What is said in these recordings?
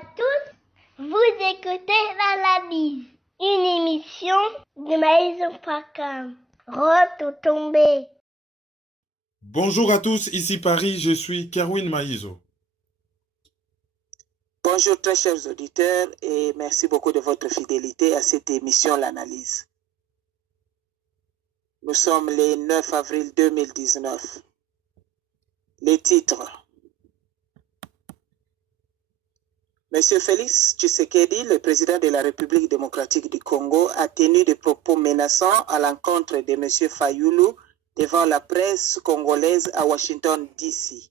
tous, vous écoutez l'analyse, une émission de Maïso Pakam. Retombé. Bonjour à tous, ici Paris, je suis Kerwin Maïso. Bonjour très chers auditeurs et merci beaucoup de votre fidélité à cette émission L'Analyse. Nous sommes le 9 avril 2019. Les titres. Monsieur Félix Tshisekedi, le président de la République démocratique du Congo, a tenu des propos menaçants à l'encontre de monsieur Fayulu devant la presse congolaise à Washington, D.C.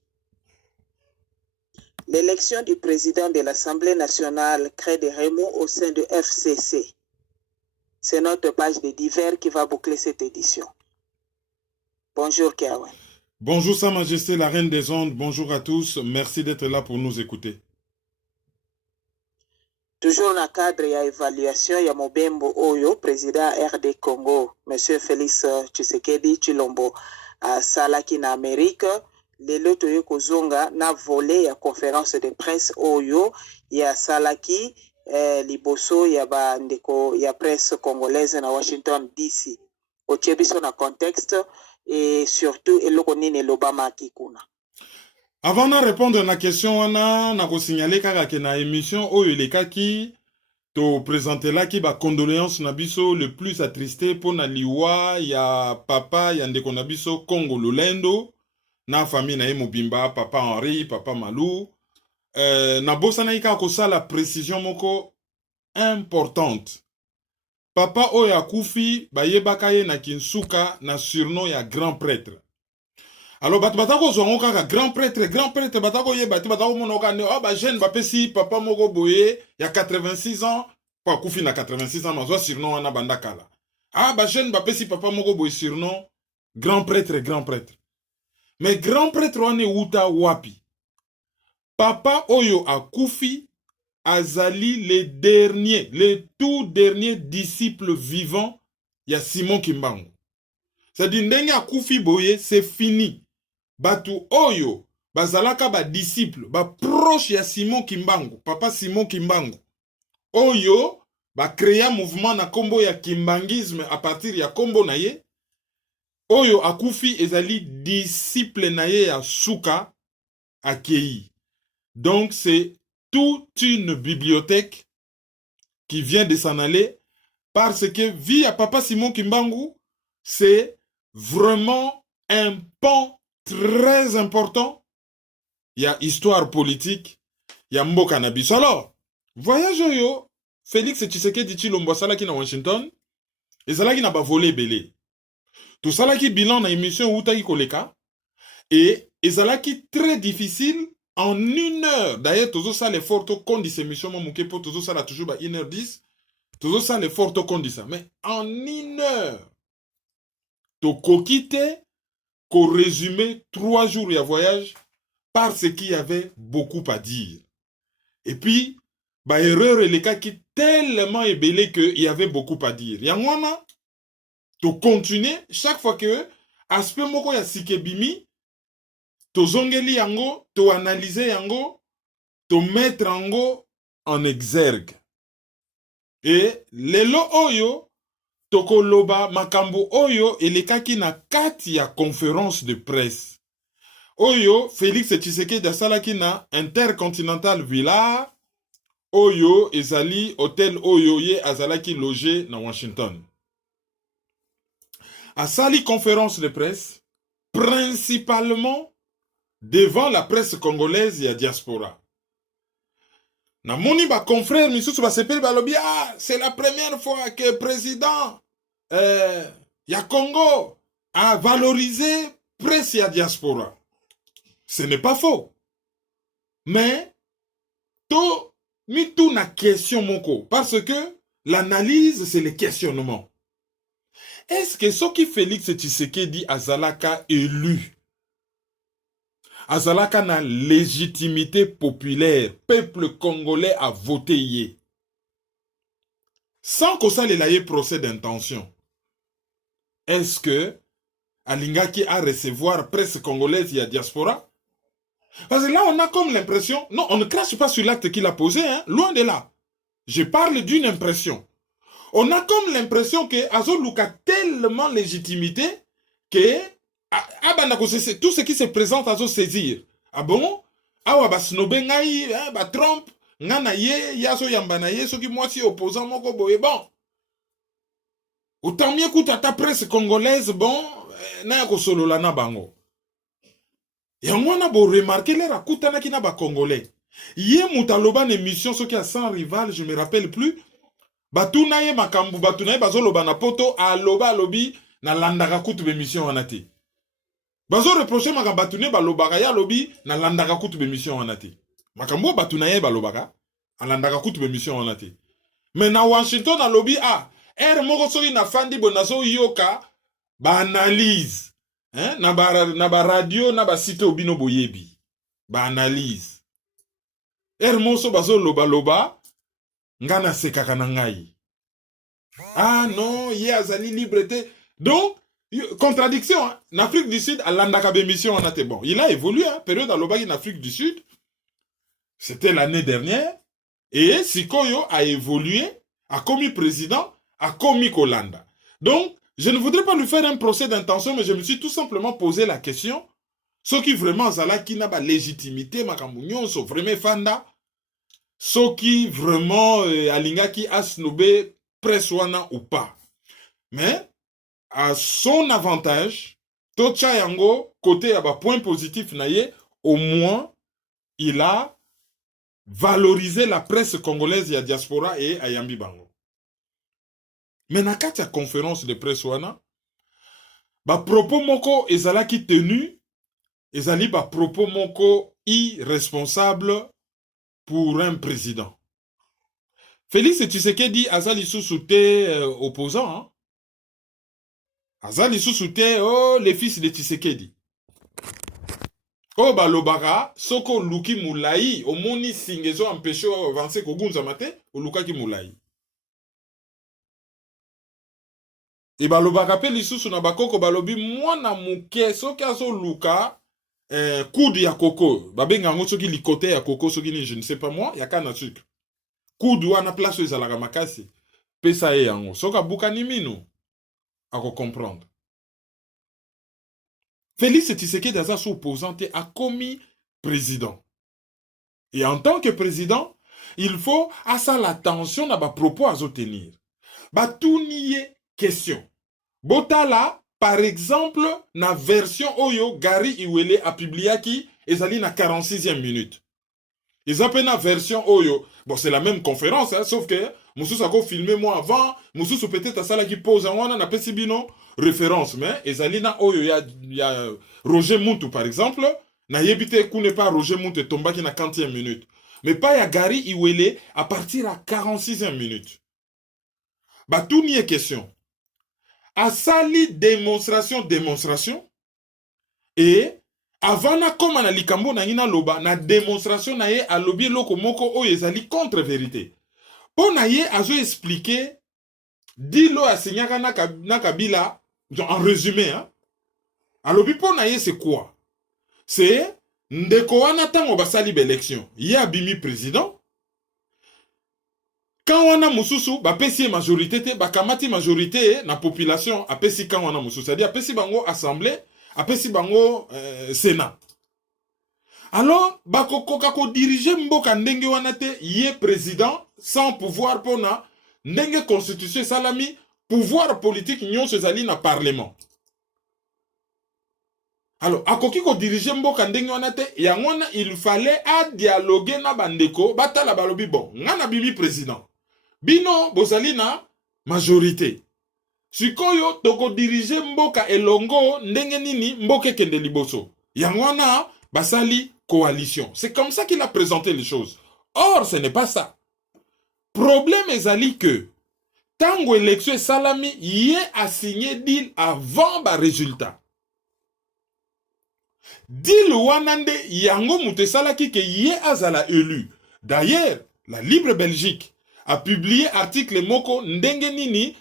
L'élection du président de l'Assemblée nationale crée des remous au sein de FCC. C'est notre page de divers qui va boucler cette édition. Bonjour Kerwin. Bonjour Sa Majesté la Reine des Ondes, bonjour à tous, merci d'être là pour nous écouter. Toujours dans le cadre de l'évaluation, il y a Mobembo Oyo, président RD Congo, M. Félix Tshisekedi Tshilombo, à Salaki en Amérique. Lelo toyo kozonga na volé ya conférence de presse Oyo, ya Salaki, liboso ya bandeko ya presse congolaise na Washington DC. Ochebiso na contexte et surtout eloko nini lobama kikuna. Avant de répondre à la question, on a signalé que na émission Oyo Lekaki, to présenter là qui ba condoléances na biso le plus attristé pour na liwa ya papa ya ndeko na biso Congo Lolendo. Na famille na Mobimba, papa Henri, papa Malou. Na bosa na ika kosa la précision moko importante. Papa Oya Koufi, ba yebaka ye na Kinsuka na surnom ya grand prêtre. Alors batako zongo kaka grand prêtre batako yeba batako monoka ne oh ba jeune ba pesi papa moko boye ya 86 ans, pa Koufi na 86 ans mazo surnom wana bandakala. Ah ba jeune ba pesi papa moko boye surnom grand prêtre. Mais grand prêtre wane wuta wapi. Papa Oyo Akoufi azali le tout dernier disciple vivant ya Simon Kimbangu. C'est-à-dire ndenge Akoufi boye, c'est fini. Batu Oyo bazalaka ba disciple, ba proche ya Simon Kimbangu, papa Simon Kimbangu. Oyo ba créa mouvement na kombo ya kimbangisme à partir ya kombo na ye. Oyo Akoufi ezali disciple na ye ya Souka Akei. Donc c'est toute une bibliothèque qui vient de s'en aller parce que vie à papa Simon Kimbangu, c'est vraiment un pan très important. Il y a histoire politique, il y a mboka na biso. Alors, voyage yo, Félix Tshisekedi Tshilombo salaki na Washington, ezalaki na ba volé belé. Tout ça là qui bilan na émission Outaki Koleka et ezalaki très difficile en 1 heure. D'ailleurs, tout ça l'effort to kondi cette émission mon pour tout ça là toujours ba 1h10. Tout ça l'effort to kondi ça. Mais en 1 heure, to kokite ko résumé 3 jours de voyage parce qu'il y avait beaucoup à dire. Et puis, ba erreur les cas qui tellement ébélé que il y avait beaucoup à dire. Yangwana to continuer chaque fois que aspect moko ya sikebimi to zongeli yango to analyser yango to mettre yango en exergue et lelo oyo toko loba makambo oyo elekaki na kati ya conférence de presse oyo Félix Tshisekedi asalaki na Intercontinental Villa oyo ezali hôtel oyo ye azalaki logé na Washington. A sali conférence de presse, principalement devant la presse congolaise et la diaspora. Na moni ba confrère misusu ba sepeli ba lobi c'est la première fois que le président ya Congo a valorisé presse et la diaspora. Ce n'est pas faux. Mais to mi tout na question moko parce que l'analyse c'est le questionnement. Est-ce que ce qui Félix Tshisekedi azalaka élu, azalaka na légitimité populaire, peuple congolais a voté yé, sans que ça le procès d'intention? Est-ce que Alingaki a recevoir presse congolaise et diaspora? Parce que là, on a comme l'impression... Non, on ne crache pas sur l'acte qu'il a posé, hein, loin de là. Je parle d'une impression. On a comme l'impression que Azoluka a tellement légitimité que tout ce qui se présente à saisir. Ah bon? Awa ba snobe ngai, ba Trump, ngana ye, yaso yambana ye, soki mwasi opposant moko boye bon. Autant mieux que ta presse congolaise, bon, na yako solo la na bango. Et on a beau remarquer les rakutana qui n'a pas congolais. Yé moutaloba une émission, ce qui a 100 rivales, je me rappelle plus. Batuna ye makambu, batuna ye bazoloba na poto, a loba lobi, na landaka kutu émission wanati. Bazo reproché makambu batune balobaka ya lobi, na landaka kutu émission wanati. Makambu batuna ye balobaka, a landaka kutu émission wanati. Mais na Washington a lobi, moko soki na fandi bonazo yoka, ba analyse. Hein? Na ba radio, na ba site obino boyebi. Ba analyse. Moso bazo loba, ngana sekaka na ngai. Ah non, ye azali liberté. Donc, contradiction, hein? En Afrique du Sud, à l'andaka bémission on a été bon. Il a évolué, hein? Période à l'obagi en Afrique du Sud. C'était l'année dernière. Et Sikoyo a évolué, a commis président, a commis Kolanda. Donc, je ne voudrais pas lui faire un procès d'intention, mais je me suis tout simplement posé la question. Ce qui vraiment zala qui n'a pas légitimité, makambounion, so vraiment fanda. Ce qui vraiment alinga qui a snobé preswana ou pas. Mais, à son avantage, Tocha Yango, côté à point positif naye, au moins, il a valorisé la presse congolaise à diaspora et à Yambi Bango. Mais na kati ya conférence de presse wana, ba propos moko ezalaki tenu, ezali ba propos moko irresponsable pour un président. Félix Tshisekedi azali sous-souté opposant, hein? Azali sous-souté, les fils de Tshisekedi. Balobara, soko luki moulai, omoni singezo empêché avancer kogunza mate, ou lukaki moulai. Et balobaka pe lisusu na bakoko balobi mwana muke soki azo luka coude ya koko babenga ngo soki likote ya koko soki ni je ne sais pas moi ya kana sucre coude wana place ezalaka makasi pesa ye yango soka bukani mino ako comprendre. Félix Tshisekedi aza sous opposant a commis président. Et en tant que président, il faut à ça l'attention na ba propos à tenir. Ba tout nier question. Botala, par exemple, na version Oyo, Gary Iwele a publié qui ezali na 46e minute. Ils appellent la version Oyo. Bon, c'est la même conférence, hein, sauf que Moussous a filmé moi avant, Moussous peut-être à ça là qui pose en on a pesibino référence, mais ezali na Oyo, il y a Roger Muntu par exemple, na yebite kou n'est pas Roger Muntu tomba qui na 40e minute. Mais pas ya Gary Iwele à partir à 46e minute. Bah tout n'y est question. A sali démonstration et avant na koma na likambo na ina loba na démonstration na ye a lobi loko moko o ezali contre vérité. Po na ye azo expliquer dilo asignaka na Kabila en résumé hein. A lobi po na ye c'est quoi? C'est ndeko wana tango basali l'élection. Ye abimi président. Quand on a mususu, ba pesi majorité te, ba kamati majorité na population, a pesi quand on a mususu. C'est-à-dire, a pesi bango assemblée, a pesi bango sénat. Alors, ba kako diriger mboka ndenge wana te, yé président, sans pouvoir pona, ndenge constitution salami, pouvoir politique nyonso zali na parlement. Alors, akoki ko diriger mboka ndenge wana te, yangona il fallait a dialoguer na bandeko, batala balobi bon, ngana bibi président. Bino bozali na majorité. Sikoyo toko dirige mboka elongo ndenge nini mboke kende liboso. Yangwana basali coalition. C'est comme ça qu'il a présenté les choses. Or, ce n'est pas ça. Problème ezali que tango élection salami yé a signé deal avant ba résultat. Deal wanande yango mutesalaki ke yé azala élu. D'ailleurs, la Libre Belgique a publié article moko ndenge nini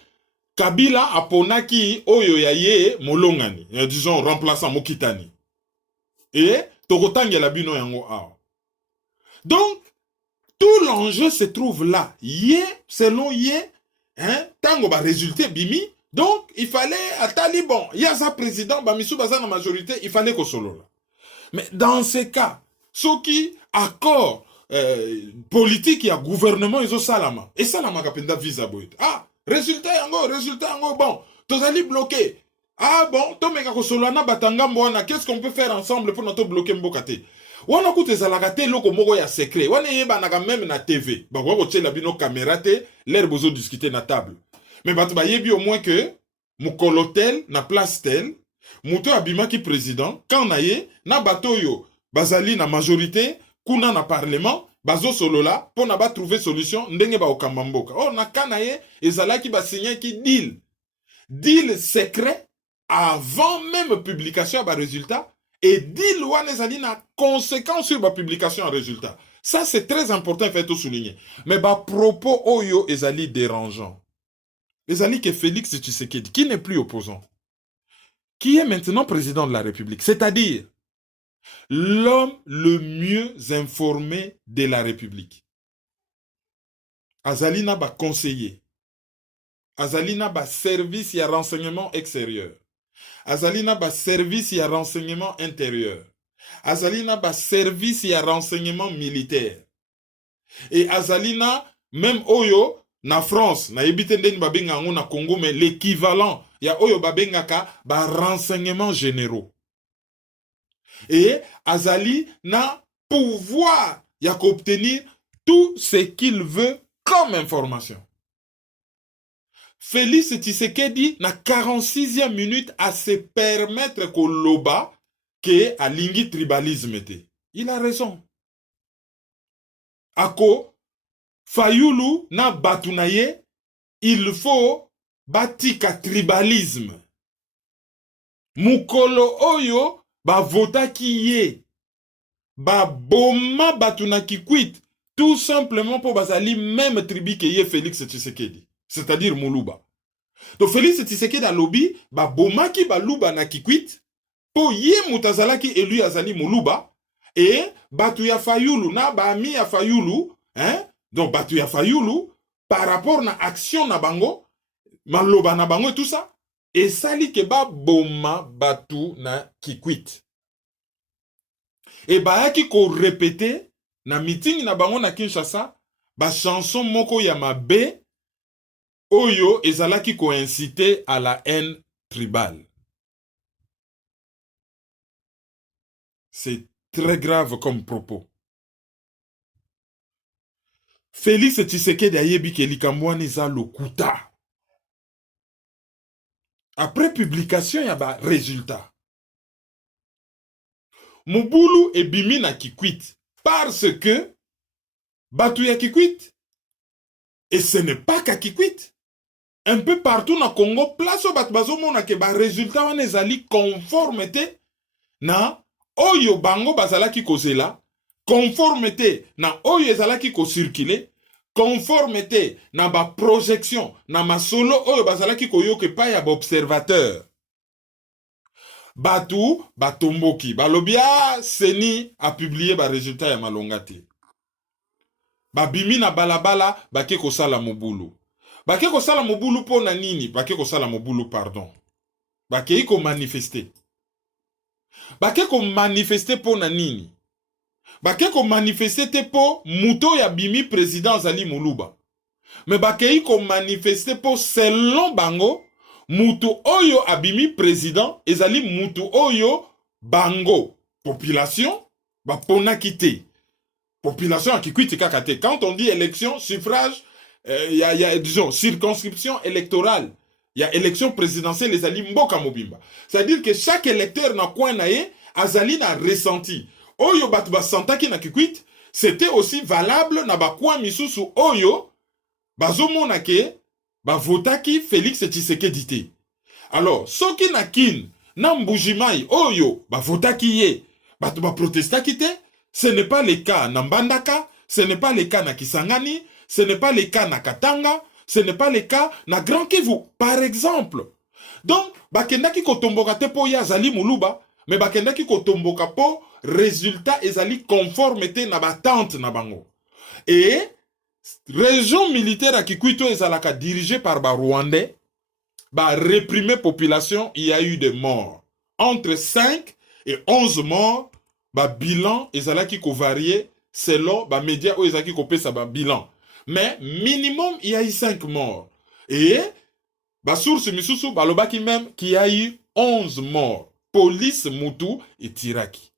Kabila aponaki oyo ya ye molongani, disons remplaçant Mokitani. Et tokotangela bino yango awa. Donc tout l'enjeu se trouve là. Yé, selon Yé, hein, tango ba résultat bimi. Donc il fallait atali bon, il y a ça président, ba misu baza na majorité, il fallait ko solo là. Mais dans ces cas, ceux qui accord politique et gouvernement ils ont salama. Et salama kapenda visa boy. Ah, résultat yango bon, tozali bloqué. Ah bon, to meka ko solo na batanga mbona, qu'est-ce qu'on peut faire ensemble pour notre bloquer mbokate? Wana koute ezalaka te loko moko ya secret. Wana yebanaka même na TV. Ba ko tshela bino caméra te, l'air bozo discuter na table. Mais batu ba yebi au moins que mukolo tel na place tel, muto abimaki président, quand na ye na bato yo bazali na majorité, kuna na parlement, bazo solo la pona ba trouver solution ndenge ba okamba mboka. Oh na kana ye ezalaki ba signer ki deal. Deal secret avant même publication ba résultat. Et deal wane ezali na conséquence sur la publication en résultat. Ça c'est très important, il faut tout souligner. Mais ba propos oyo ezali dérangeant. Ezali que Félix Tshisekedi, qui n'est plus opposant, qui est maintenant président de la République, c'est-à-dire l'homme le mieux informé de la République. Azalina ba conseiller. Azalina ba service et renseignement extérieur. Azalina ba service et renseignement intérieur. Azalina ba service et renseignement militaire. Et Azalina, même Oyo, na France, na ebite ndeni babenga ngo na Congo, mais l'équivalent, ya Oyo babengaka ba renseignements généraux. Et Azali na pouvoir ya obtenir tout ce qu'il veut comme information. Félix Tshisekedi na 46e minute à se permettre que loba que a lingi tribalisme était. Il a raison. Ako Fayulu na batunaye, il faut batika tribalisme. Mukolo oyo ba vota kiye. Ba boma batuna ki quit. Tout simplement pour bazali même tribu que ye Félix Tshisekedi. C'est-à-dire Moulouba. Donc Félix Tshisekedi a lobby, ba bomaki ba luba na kikwit, po ye mutazalaki élu azali Moulouba, et batu ya Fayulu na ba ami ya Fayulu, hein? Donc batu ya Fayulu, par rapport na action na bango, maloba na bango et tout ça, et sali ke ba boma batu na kikwit. Et ba yaki ko répéter, na meeting na bango na Kinshasa, ba chanson moko ya mabe, Oyo ezalaki coïncité à la haine tribale. C'est très grave comme propos. Félix Tshisekedi ayebi ke likamwani za lokuta. Après publication ya ba résultat. Mubulu ebimi na Kikwit parce que batu ya Kikwit, et ce n'est pas qu'à Kikwit. Un peu partout na Congo, place au batbazo mona ke ba résultat wana ezali conformité na oyo bango bazalaki kozela, conformité na oyo ezalaki ko circuler, conformité na ba projection na masolo oyo bazalaki koyoke pa ya ba observateur. Batu batomboki balobia Seni a publié ba résultat ya malongate. Babimi na balabala bake kosala mobulu. Bake kosala mobulu po na nini? Bake kosala mobulu pardon. Bake ko manifester. Bake ko manifester po na nini? Bake ko manifester te po muto ya bimi président Zali Moulouba. Mais bake ko manifester po selon bango mutu oyo abimi président ezali mutu oyo bango population ba pona kite. Population qui quitte kakate. Quand on dit élection, suffrage, disons, circonscription électorale, il y a élection présidentielle, les ali mboka mobimba. C'est-à-dire que chaque électeur na coin nae, azali na ressenti. Oyo batba santaki na kikwit, c'était aussi valable na ba coin misusu oyo, bazomona ke, ba votaki Félix Tshisekedi te. Alors, soki na kin, na mbujimai oyo, ba votaki ye, batba protestaki te. Ce n'est pas le cas na Mbandaka, ce n'est pas le cas na Kisangani, ce n'est pas le cas na Katanga, ce n'est pas le cas na Grand Kivu, par exemple. Donc, bakendaki kotomboka te po ya Zali Moulouba, mais bakendaki kotomboka po résultat ezali conformité na batante na bango. Et région militaire à Kikwito ezalaka dirigée par ba Rwandais, ba réprimer population, il y a eu des morts. Entre 5 et 11 morts, ba bilan ezalaki ko varier selon ba médias ou ezalaki ko pesa ba bilan. Mais minimum il y a eu 5 morts. Et ba source misusu balobaki même qu'il y a eu 11 morts. Police Mutu et Tiraki.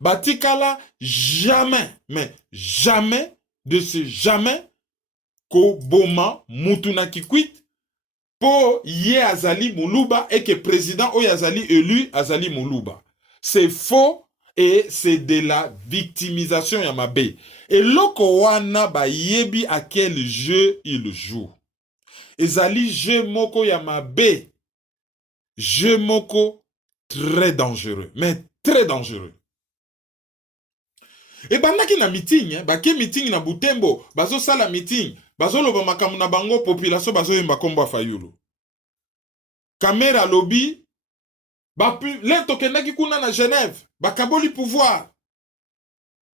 Batikala jamais, mais jamais de ce jamais ko boma Mutu na Kikwit pour ye azali Muluba et que président ou azali élu azali Muluba. C'est faux et c'est de la victimisation ya mabe. Et loko wana ba yebi à quel jeu il joue. Ezali jeu moko ya mabe. Jeu moko très dangereux, mais très dangereux. Et bandaki na meeting, bake meeting na Butembo, bazo sala meeting, bazo loba makamu na bango population bazo yemba kombo Fayulu. Kamera lobby, bapu lento kendaki kuna na Genève, bakaboli pouvoir.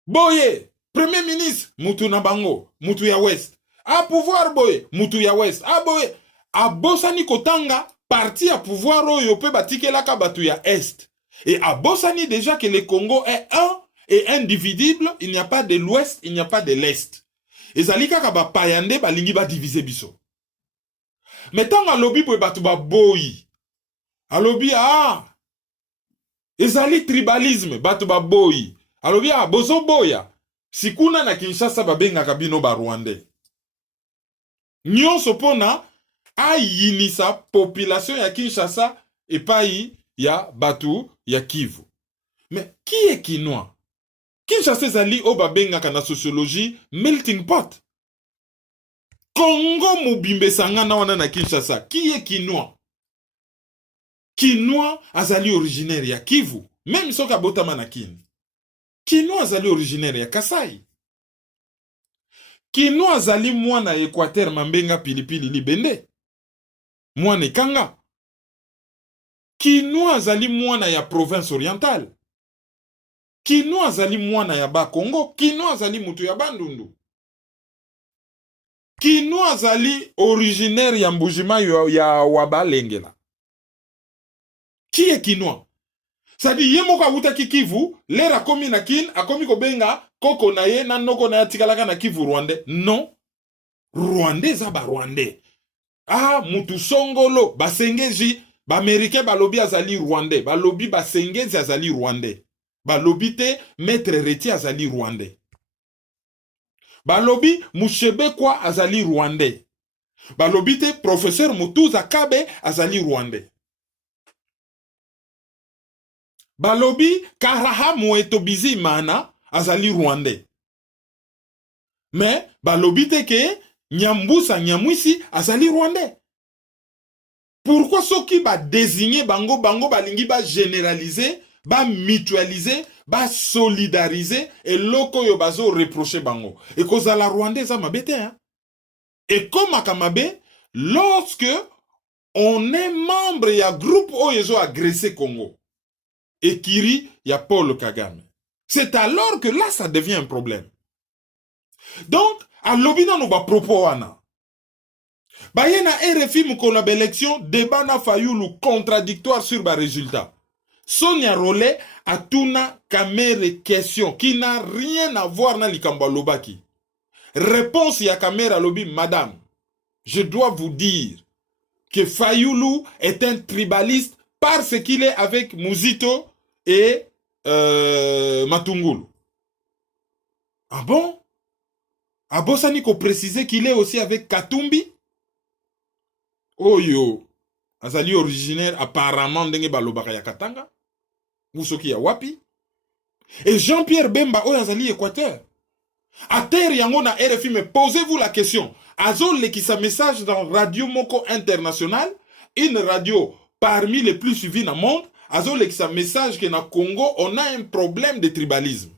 Boye, premier ministre, mutu na bango, mutu ya West. A pouvoir boye, mutu ya West. A boye, a bosani kotanga, parti à pouvoir oyo pe batikelaka batu ya Est. Et a bosani déjà que le Congo est un et indivisible, il n'y a pas de l'Ouest, il n'y a pas de l'Est. Et zalika ka ba payande ba lingi ba diviser biso. Mais tant à lobby pour batu ba boyi. A lobby ezali tribalisme batu ba boyi. A lobby bozo boya. Sikuna na Kinshasa ba benga kabino ba Rwandais. Nyonso pona a yinisa population ya Kinshasa et pai ya batu ya Kivu. Mais qui est Kinois? Kinshasa ezali o babengaka na sociologie melting pot. Congo mobimbe sangana wana na Kinshasa. Qui est Kinois? Kinois azali originaire ya Kivu. Même soka botama na kin. Kinois azali originaire ya Kasai. Kinois azali mwana Équateur mambenga pilipili libende. Mwana Kanga. Kinois azali mwana ya province orientale. Kinois azali mwana ya ba Congo. Kinois azali mutu ya Bandundu. Kinois azali originaire ya Mbujima ya Wabalengela. Qui est Kinois? Sadi yemoka utaki Kivu, lera komi na kin, akomi kobenga, koko na ye, nanoko na ya tikalaka na Kivu Rwandais. Non. Rwandais za ba Rwandais. Mutu songolo, basengezi, ba Americain balobi azali Rwandais, balobi basengezi azali Rwandais. Balobi te, maître Reti azali Rwandais. Balobi Mushebe kwa azali Rwandais. Balobi te, professeur Mutuza Kabe azali Rwandais. Balobi Karaha Moetobizi Mana azali Rwandais. Mais balobi te ke Nyambusa Nyamwisi azali Rwandais. Pourquoi ceux qui ba désigner bango balingi ba généraliser, ba mutualiser, ba solidariser et loko yo bazo reprocher bango. Et cause à la Rwandais ça mabete hein. Et comme akamabe lorsque on est membre ya groupe oyezo agressé Congo. Et Kiri, il y a Paul Kagame. C'est alors que là, ça devient un problème. Donc, à l'obina nous va propos wana. Bayena RFI moukola élection, débat na Fayulu contradictoire sur ba résultat. Sonia Rollet a tuna kamere question qui n'a rien à voir na likamba lobaki. Réponse ya kamera lobi, madame, je dois vous dire que Fayulu est un tribaliste parce qu'il est avec Muzito et Matungulu. Ah bon? Ah bon, ça n'y qu'on préciser qu'il est aussi avec Katumbi? Oh yo, azali originaire apparemment d'enge balobaka ya Katanga, ou soki ya wapi? Et Jean-Pierre Bemba oh azali Équateur. A terre yango na RFI, mais posez-vous la question. Azol qui sa message dans Radio Moko International, une radio parmi les plus suivies dans le monde, Azol qui sa message que dans Congo, on a un problème de tribalisme.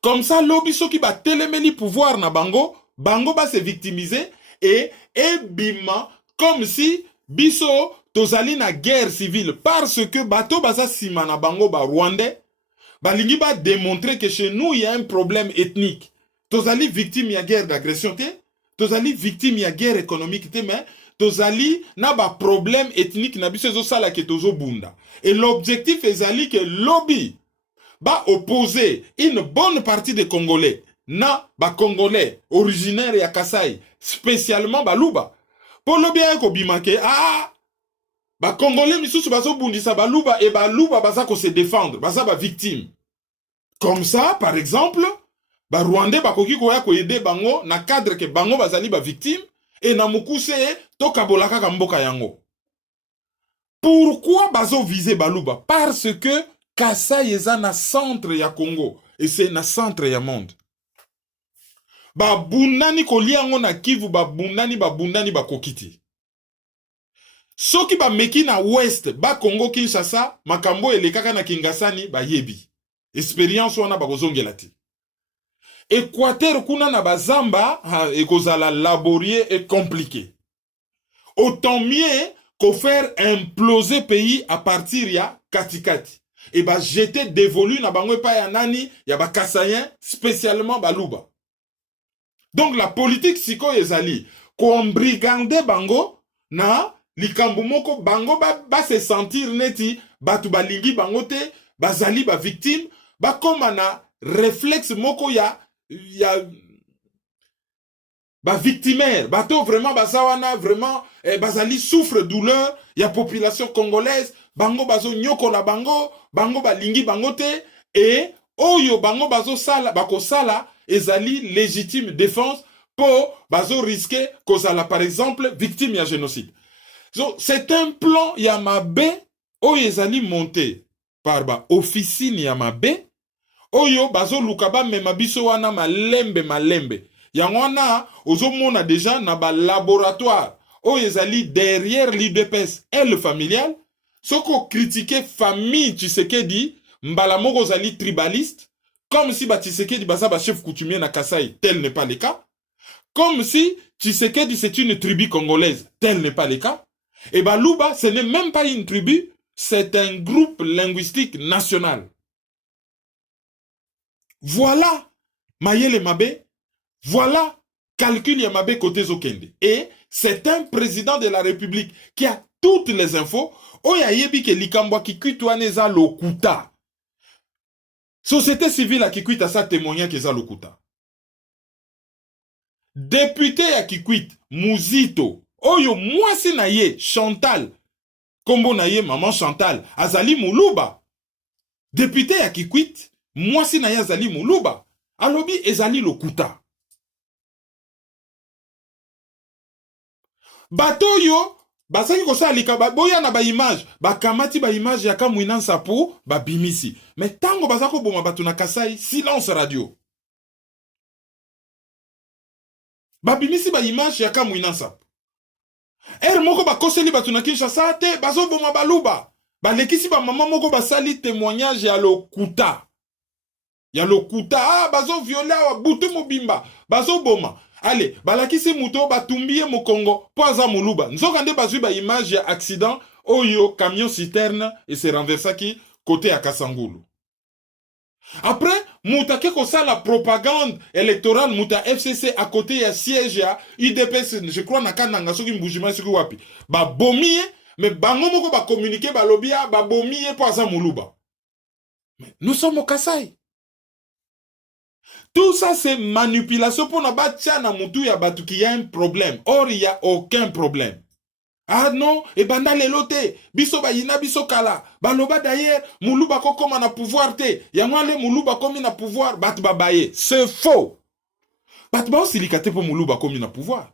Comme ça, l'obiso qui va téléméli pouvoir na bango, bango va se victimiser et bima comme si biso tozali na guerre civile parce que bato baza sima na bango ba Rwandais balingi ba démontrer que chez nous il y a un problème ethnique. Tozali victime ya guerre d'agression te, tozali victime ya guerre économique te, mais tozali na ba problème ethnique na biso zo sala ke tozo bunda. Et l'objectif ezali que lobby ba opposer une bonne partie des Congolais na ba Congolais originaires ya Kasai, spécialement ba Luba. Pour lobby ko bimake ba Congolais misusu bazo bundisa ba Luba et ba Luba baza ko se défendre, baza ba victime. Comme ça, par exemple, ba Rwandais bakoki koya ko aider bango na cadre que bango bazali ba victime et na mukuse to kabolaka ka mboka yango. Pourquoi bazo viser ba Luba? Parce que Kasai eza na centre ya Congo et c'est na centre ya monde. Ba bundani koliango na Kivu ba bundani ba kokiti. Soki ba meki na ouest ba Congo Kinshasa makambo elekaka na Kingasani ba yebi. Expérience wana ba kozongela ti. Équateur kuna na bazamba ekozala laborieux et compliqué. Autant mieux qu'au faire imploser pays à partir ya katikati. Et ba jeter dévolu na bango pa ya nani ya ba Kasayen spécialement ba Luba. Donc la politique siko ezali ko embrigander bango na likambo moko bango ba se sentir neti batu balingi bango te bazali ba victime ba koma na réflexe moko ya ba victimaire bato vraiment bazawana vraiment bazali souffre douleur ya population congolaise bango bazo nyoko na bango balingi bango te et oyo bango bazo sala bako sala ezali légitime défense pour bazo risquer kozala par exemple victime ya génocide. So, c'est un plan Yamabe oyo ezali monté par ba officine Yamabe oyo bazo lukaba mema biso wana malembe yango wana ozomona déjà na ba laboratoire oyo ezali derrière l'UDPS et le familial. Soko critiquer famille Tshisekedi mbala moko zali tribaliste comme si ba Tshisekedi baza ba chef coutumier na Kasai, tel n'est pas le cas. Comme si Tshisekedi c'est une tribu congolaise, tel n'est pas le cas. Et ba Luba ce n'est même pas une tribu, c'est un groupe linguistique national. Voilà Mayele Mabe, voilà calcul Yamabe côté Zokende. Et c'est un président de la République qui a toutes les infos. Oya yebi ke likambwa kikuitwane za lokuta. Société civile a kikuita sa témoigna ke za lokuta. Député ya kikuit Muzito. Oyo mwasi na ye Chantal. Kombo na ye maman Chantal. Azali Muluba. Député ya kikuit mwasi na ye azali Muluba. Alobi ezali lokuta. Bato yo basaki kosalika boya na ba image bakamati ba image ya Kamwina Nsapu ba bimisi mais tango bazako boma batu na Kasai silence radio ba bimisi ba image ya Kamwina Nsapu moko bakoseli batu na Kinshasa te bazo boma baluba balekisi ba mama moko basali témoignage ya lokuta bazo viola wa butu mobimba bazo boma. Allez, balakisi muto batumbie mokongo poaza muluba. Nzoka nde bazui ba image ya accident oyo camion citerne et se renversa ki côté à Kasangulu. Après, muta keko sa la propagande électorale muta FCC à côté ya siège ya UDPS, je crois na kananga soki mbujima soki wapi. Ba bomie mais bango moko ba communiquer ba lobia ba bomie poaza muluba. Mais nous sommes au Kasai. Tout ça, c'est manipulation pour ne pas tirer na mutu ya batu qui y a un problème. Or, il n'y a aucun problème. Ah non, et banda lelote, biso ba yina biso kala. Baloba d'ailleurs, muluba koma na pouvoir te. Yamwale muluba komi na pouvoir, bat babaye. C'est faux. Bat ba silikate pour muluba komi na pouvoir.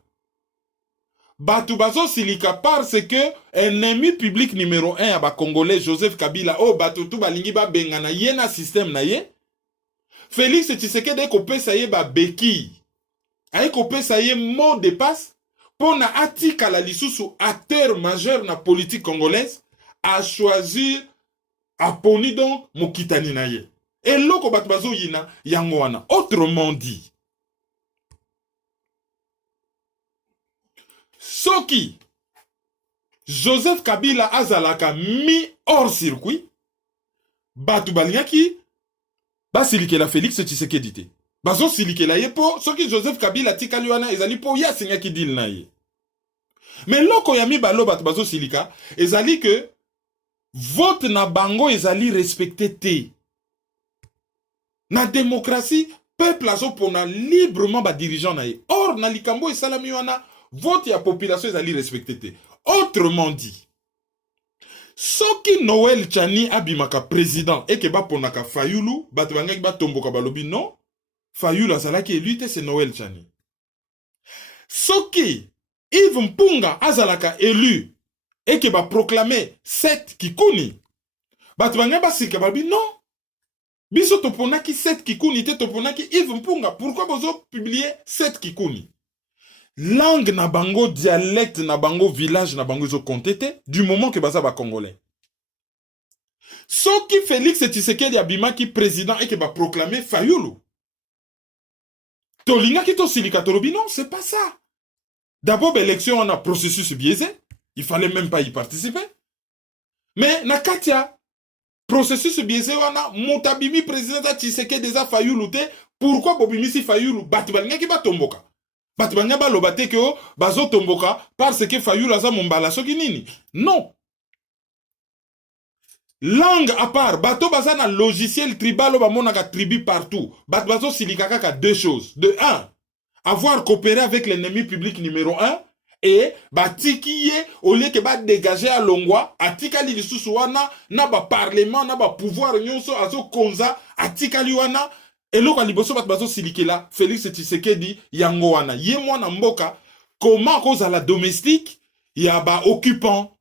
Batu bazo silika parce que ennemi public numéro 1 à ba Congolais Joseph Kabila, oh batu tu balingi ba bengana yena système na ye. Félix Tshisekedi kopesa ye ba beki. Aye kopesa ye mot de passe pour na atika la lisusu acteur majeur na politique congolaise a choisir a poni donc mokitani na ye. Et loko bat bazo yina yango wana. Autrement dit, soki Joseph Kabila azalaka mi hors circuit, batu balingaki, basilikela Félix Tshisekedi te. Bazo silikela ye po, soki Joseph Kabila tikali wana ezali po ya signaki deal na ye. Mais loko ya mibalo batu bazo silika, ezali que vote na bango ezali respecté te. Na démocratie, peuple azo pona librement ba dirigeant na ye. Or, na likambo esalami wana, vote ya population ezali respecté te. Autrement dit, soki Noël Tchani abimaka président et que ba ponaka Fayulu, batu bangaki ba tomboka balobi non, Fayulu azalaki élu te, c'est Noël Tchani. Soki Yves Mpunga azalaka élu et que ba proclamer 7 kikuni, batu bangaki ba sika balobi non. Biso toponaki 7 kikuni te toponaki Yves Mpunga. Pourquoi bozo publier 7 kikuni? Langue na bango, dialecte na bango, village na bango zo kontete du moment que baza ba congolais. Soki Félix Tshisekedi abimaki président et que ba proclamer Fayulu. Tolinga ki to silika tolobi non, c'est pas ça. D'abord l'élection on a processus biaisé, il fallait même pas y participer. Mais na katia processus biaisé wana mutabimi président Tshisekedi déjà Fayulu te. Pourquoi bobimi si Fayulu bati balinga ki batomboka? Bati balinga baloba te ke o bazo tomboka parce que Fayulu aza mombala soki nini? Non. Langue à part, bato baza na logiciel tribal o bamonaka tribu partout. Bato bazo silika kaka deux choses. De un, avoir coopéré avec l'ennemi public numéro 1. Et batiki au lieu que ba dégager à longwa atikali lisusu wana na ba parlement na ba pouvoir nyonso azo konza atikali wana eloko liboso bat bazo silikela Félix Tshisekedi yango wana ye mwana mboka comment cause à la domestique ya ba occupant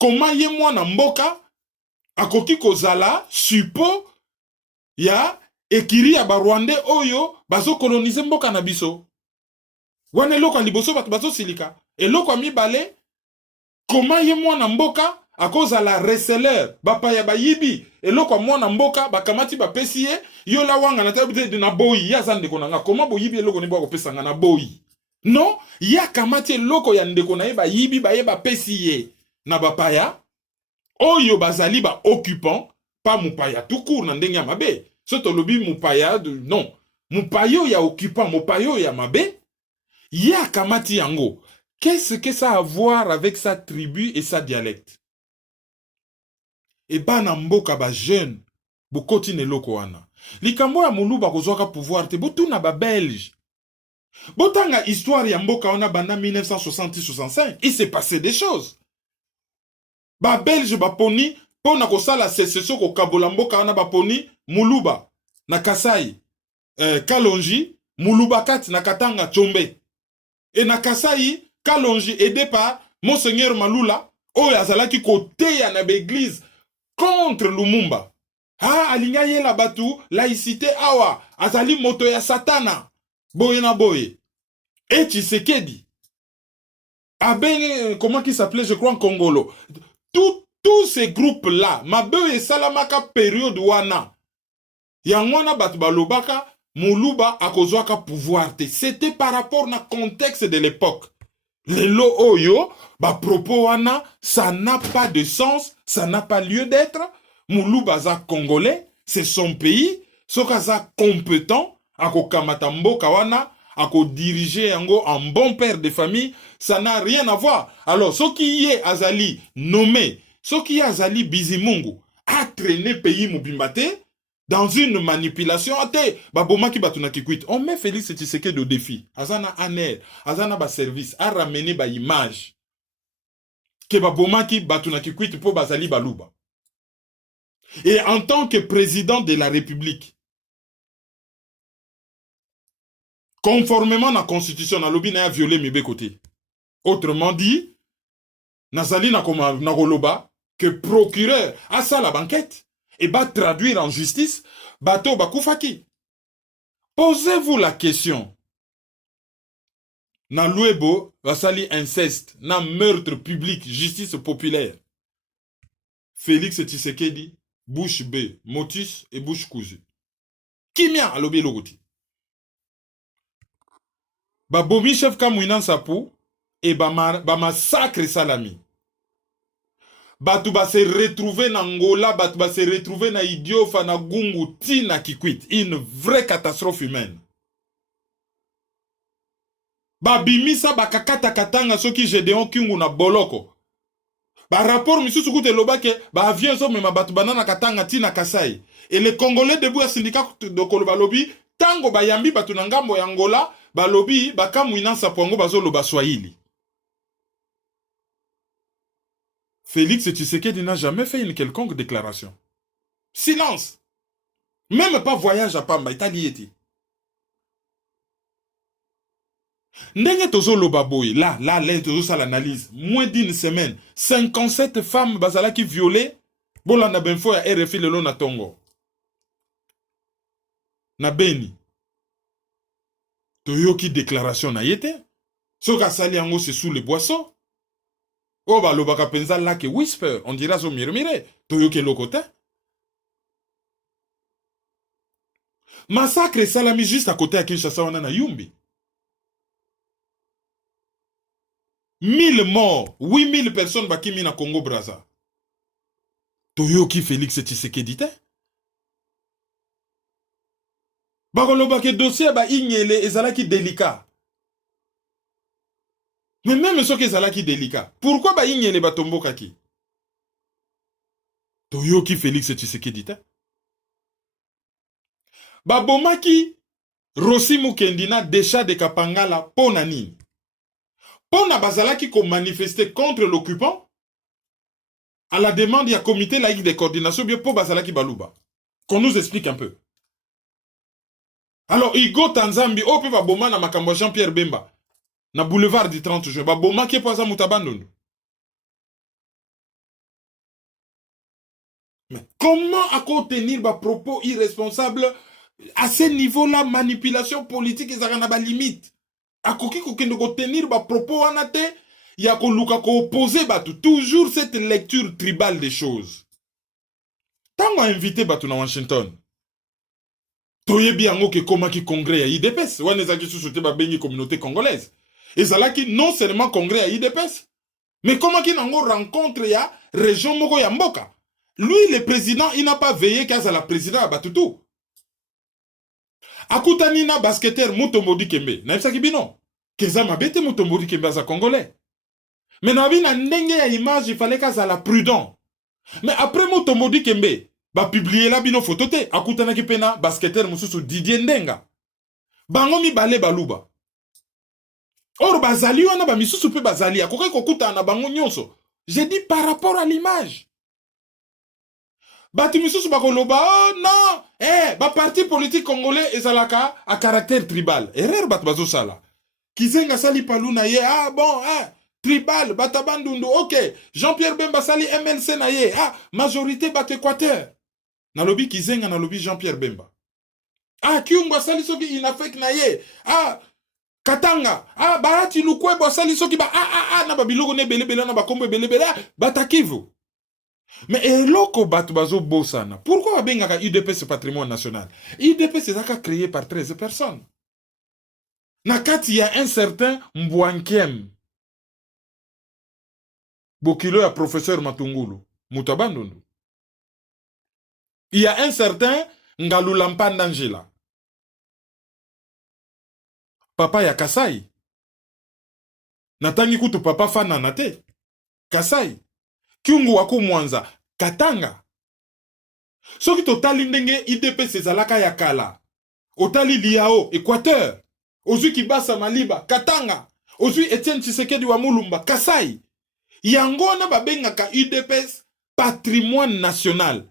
comment ye mwana mboka akoki kozala suppo ya ekiri ya ba Rwandais oyo bazo coloniser mboka na biso wana eloko liboso bat bazo silika. Et loko mibale, comment ye mwana mboka à cause à la reseller bapa ya bayibi et loko mwana mboka bakamati ba pesie yo la wanga na tabi de na boyi ya zande konanga comment boyibi loko ne bo ko pesanga na boyi non ya kamati loko ya ndeko na ye bayibi ba ye ba pesie na bapa ya oyo bazali ba occupant pas mupaya tout court na ndenge ya mabe soto lobi mupaya de non mupayo ya occupant mupayo ya mabe ya kamati yango. Qu'est-ce que ça a à voir avec sa tribu et sa dialecte? Et bana mboka ba jeune, bokoti ne loko wana. Likambo ya muluba kozwaka pouvoir te, botuna ba belge. Botanga histoire ya mboka wana banda 1960-65, il s'est passé des choses. Ba belge ba poni, pona kosala sécession ko kabola mboka wana ba poni, muluba, na Kasai, Kalonji, muluba kati na Katanga Tchombe. Et na Kasai, Kalonji aidé par Monseigneur Malula, oyo azalaki côté ya na l'église contre Lumumba. Ah, alinga ye la batu, laïcité awa, azali moto ya satana, boye na boye. Et Tshisekedi, comment qui s'appelait, je crois, en Congolo. Tous ces groupes-là, mabe et salamaka période wana, yangwana batu balobaka, Muluba akozwaka pouvoir te. C'était par rapport na contexte de l'époque. Lelo oyo, ba propos wana, ça n'a pas de sens, ça n'a pas lieu d'être. Muluba za congolais, c'est son pays, soka za compétent, ako kamata mboka wana, ako diriger yango en bon père de famille, ça n'a rien à voir. Alors, ce qui est azali nommé, ce qui est azali Bizimungu, a traîné pays Mubimbate, dans une manipulation, on met Félix Tshisekedi au défi. Azana aner, azana ba service, a ramené ba image. Que babomaki batunaki kwit po bazali baluba. Et en tant que président de la République, conformément à la Constitution, na lobi na a violé mes côté. Autrement dit, nazali na koloba que procureur a ça la banquette. Et va traduire en justice, bato bakufaki. Posez-vous la question. Na Luebo, vasali inceste, na meurtre public, justice populaire. Félix Tshisekedi, bouche bée, motus et bouche cousue. Kimia a lobby logoti. Ba bomi chef kamouinan sapou, et ba massacre salami. Batu ba se retrouver na Angola, batu ba se retrouver na Idiofa, na Gungu, ti na Kikwit. Une vraie catastrophe humaine. Ba bimisa ba kakata katanga soki Gédéon Kingu na Boloko. Ba rapport misusu kute lobake ba avion zo mema batu banana katanga ti na Kasai. Et les Congolais debout à syndicat de Koloba lobby, tango ba yambi batu na ngambo ya Angola, ba lobby ba kamwina sa pongo bazo loba Swahili. Félix Tshisekedi n'a jamais fait une quelconque déclaration. Silence. Même pas voyage à Pamba, Italie. Ndenge tozo lobaboy, là, tozo sa l'analyse. Moins d'une semaine, 57 femmes bazala qui violées. Bola na benfo ya RFI lelo na Tongo. Na Beni. Toyoki déclaration na yete. Soka sali yango c'est sous les boissons. Oh ba lobaka penza là que whisper, on dira zo mire. Toyoki lokote. Massacre salami juste à côté à Kinshasa on a Yumbi. 1000 morts, 8000 personnes bakimi na Congo Brazza. Toyoki Félix Tshisekedi te. Bakoloba ke dossier ba ignele ezalaki délicat. Mais même ce qui ezalaki délicat, pourquoi ba ignele ba tombokaki? Toyoki Félix Tshisekedi te. Ba bomaki Rossi Mukendina Desha de Kapangala pona nini? Pona bazalaki ko manifester contre l'occupant à la demande du comité laïque de coordination bien pour bazalaki baluba. Qu'on nous explique un peu. Alors, Igo Tanzambi, oh, peut boma na makambo Jean-Pierre Bemba, na boulevard du 30 juin, boma qui est pas à Moutabandon. Mais comment à contenir ba propos irresponsables à ce niveau-là, manipulation politique, ils ont ba limite. À koki kokendo contenir ba propos anate, ya ko luka ko opposer batu, toujours cette lecture tribale des choses. Tant qu'on a invité batu na Washington, toyebi yango ke komaki congrès ya IDPS, wana ezaki sous-souté ba bengi communauté congolaise. Ezalaki non seulement congrès ya IDPS, mais komaki nango rencontre ya région moko ya mboka. Lui, le président, il n'a pas veillé qu'à la président à Batutu. Akutani na basketteur Mutomodi Kembe, na ifsaki bino, keza mabete Mutomodi Kembe za congolais. Mais nabi na ndenge ya image, il fallait qu'à la prudent. Mais après Mutomodi Kembe, ba publier la bino photo te, akutana ki pena basketteur mususu Didier Ndenga. Bango mi bale baluba. Or bazali wana ba misusu pe bazali, akokai kokuta na bango nyonso. J'ai dit par rapport à l'image. Bati misusu bakoloba, oh non, ba parti politique congolais ezalaka à caractère tribal. Erreur bat bazo sala. Kizenga sali palu na ye, ah bon, tribal, batabandundu, ok. Jean-Pierre Bemba sali MLC na ye, majorité bat Équateur. Nalobi Kizenga nalobi Jean-Pierre Bemba. Kiungwa sali soki inafek na ye, Katanga, Barati Lukwebo sali soki ba, na babilogo ne belebele na bakombo belebele, batakivu. Mais eloko batu bazo bosana. Pourquoi bengaka UDPS patrimoine national? UDPS c'est créé par 13 personnes. Nakati y a un certain Mbwankiem. Bokilo ya professeur Matungulu. Mutabandundu. Il y a un certain Ngalulampa Ndangela. Papa ya Kasai. Natangi kutu papa fana nate. Kasai. Kiungu waku Mwanza, Katanga. Soki totali ndenge IDPS ezalaka ya kala. Otali Liao, Équateur. Ozui Kibasa Maliba, Katanga. Ozui Etienne Tshisekedi wa Mulumba, Kasai. Yango na babengaka UDPS patrimoine national.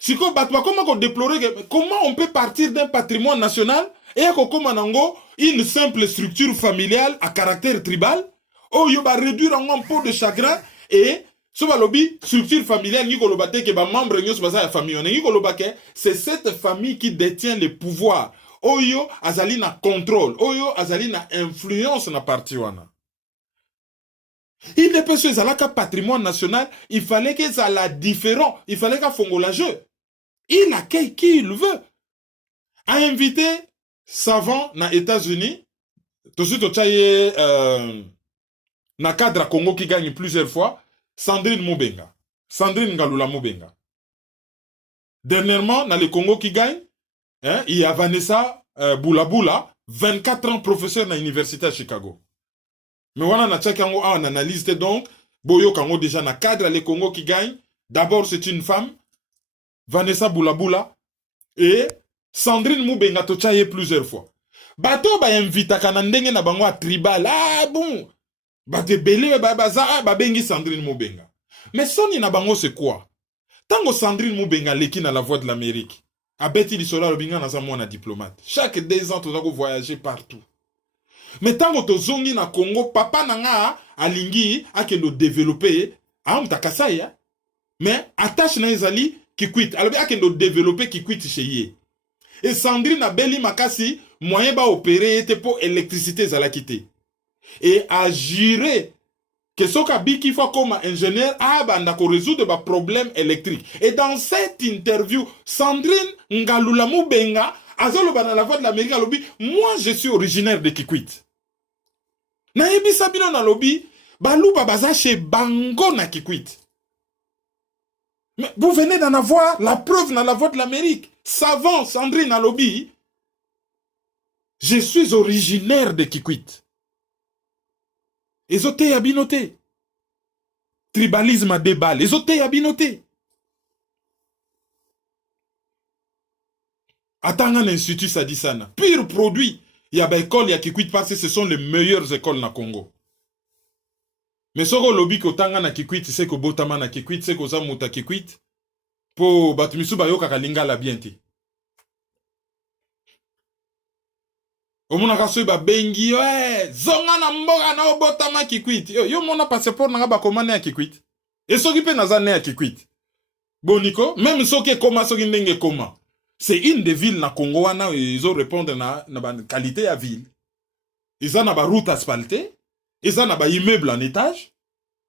Siko batwa comment on peut partir d'un patrimoine national et kokoma nango une simple structure familiale à caractère tribal ou yoba réduire en peau de chagrin et so balobi structure familiale ni kolobate ke ba membre nyos baza ya famille ni kolobake c'est cette famille qui détient le pouvoir oyo azali na contrôle oyo azali na influence na parti wana. Il n'est pas sûr que patrimoine national, il fallait que ça la différent, il fallait qu'à fongola jeu. Il accueille qui il veut. A invité savant na États-Unis, tout de suite na cadre Congo qui gagne plusieurs fois, Sandrine Mubenga. Sandrine Ngalula Mubenga. Dernièrement, dans le Congo qui gagne, hein, il y a Vanessa Boula, 24 ans professeur dans l'université à Chicago. Mais voilà, on a une analyse donc, Boyo Kango déjà dans le cadre le Congo qui gagne. D'abord, c'est une femme, Vanessa Boula, et Sandrine Mubenga tochaye plusieurs fois. Bato ba invita kanandenge na bango a tribal. Ah bon. Bate belé ba bengi Sandrine Mubenga. Mais soni na bango c'est quoi? Tango Sandrine Mubenga leki na la voix de l'Amérique. Abeti li sola lobinga na za mwana diplomate. Chaque 2 ans tozako voyager partout. Mais tango tozongi na Congo, papa nanga alingi akendo développer a mtakasaya. Mais attache na ezali kikwit. Alobi akendo développer kikwit chez ye. Et Sandrine a beli makasi moyen ba opérer était pour électricité zalakité. Et a juré que soka biki faut comme ingénieur banda ko résoudre ba problème électrique. Et dans cette interview, Sandrine Ngalula Mubenga azoloba na la voix de l'Amérique alobi, moi je suis originaire de Kikwit. Na yebi sabino na lobi baluba baza chez Bango na Kikwit. Mais vous venez d'en avoir la preuve dans la voix de l'Amérique. Savant Sandrine Alobi, je suis originaire de Kikwit. Ezote abinoté. Tribalisme à déballe. Ezote abinoté. Atanga l'Institut Sadisana. Pur produit. Il y a des écoles, il y a Kikwit parce que ce sont les meilleures écoles na Congo. Mais ce que lobby kotanga na Kikwit, c'est que botama na Kikwit, c'est que zamuta Kikwit. Po batumisu bayo kakalinga la bienti. Omuna kasoy ba bengi zonga na mboga na obotama Kikwit. Yo mona passeport na ba komane ya Kikwit. Et soki pe nazane ya Kikwit. Boniko, même soki koma soki ndenge koma. C'est une des villes na Congo wana ils ont répondre na ba qualité ya ville. Ils ont na ba route asphaltée, ils ont na ba immeuble en étage,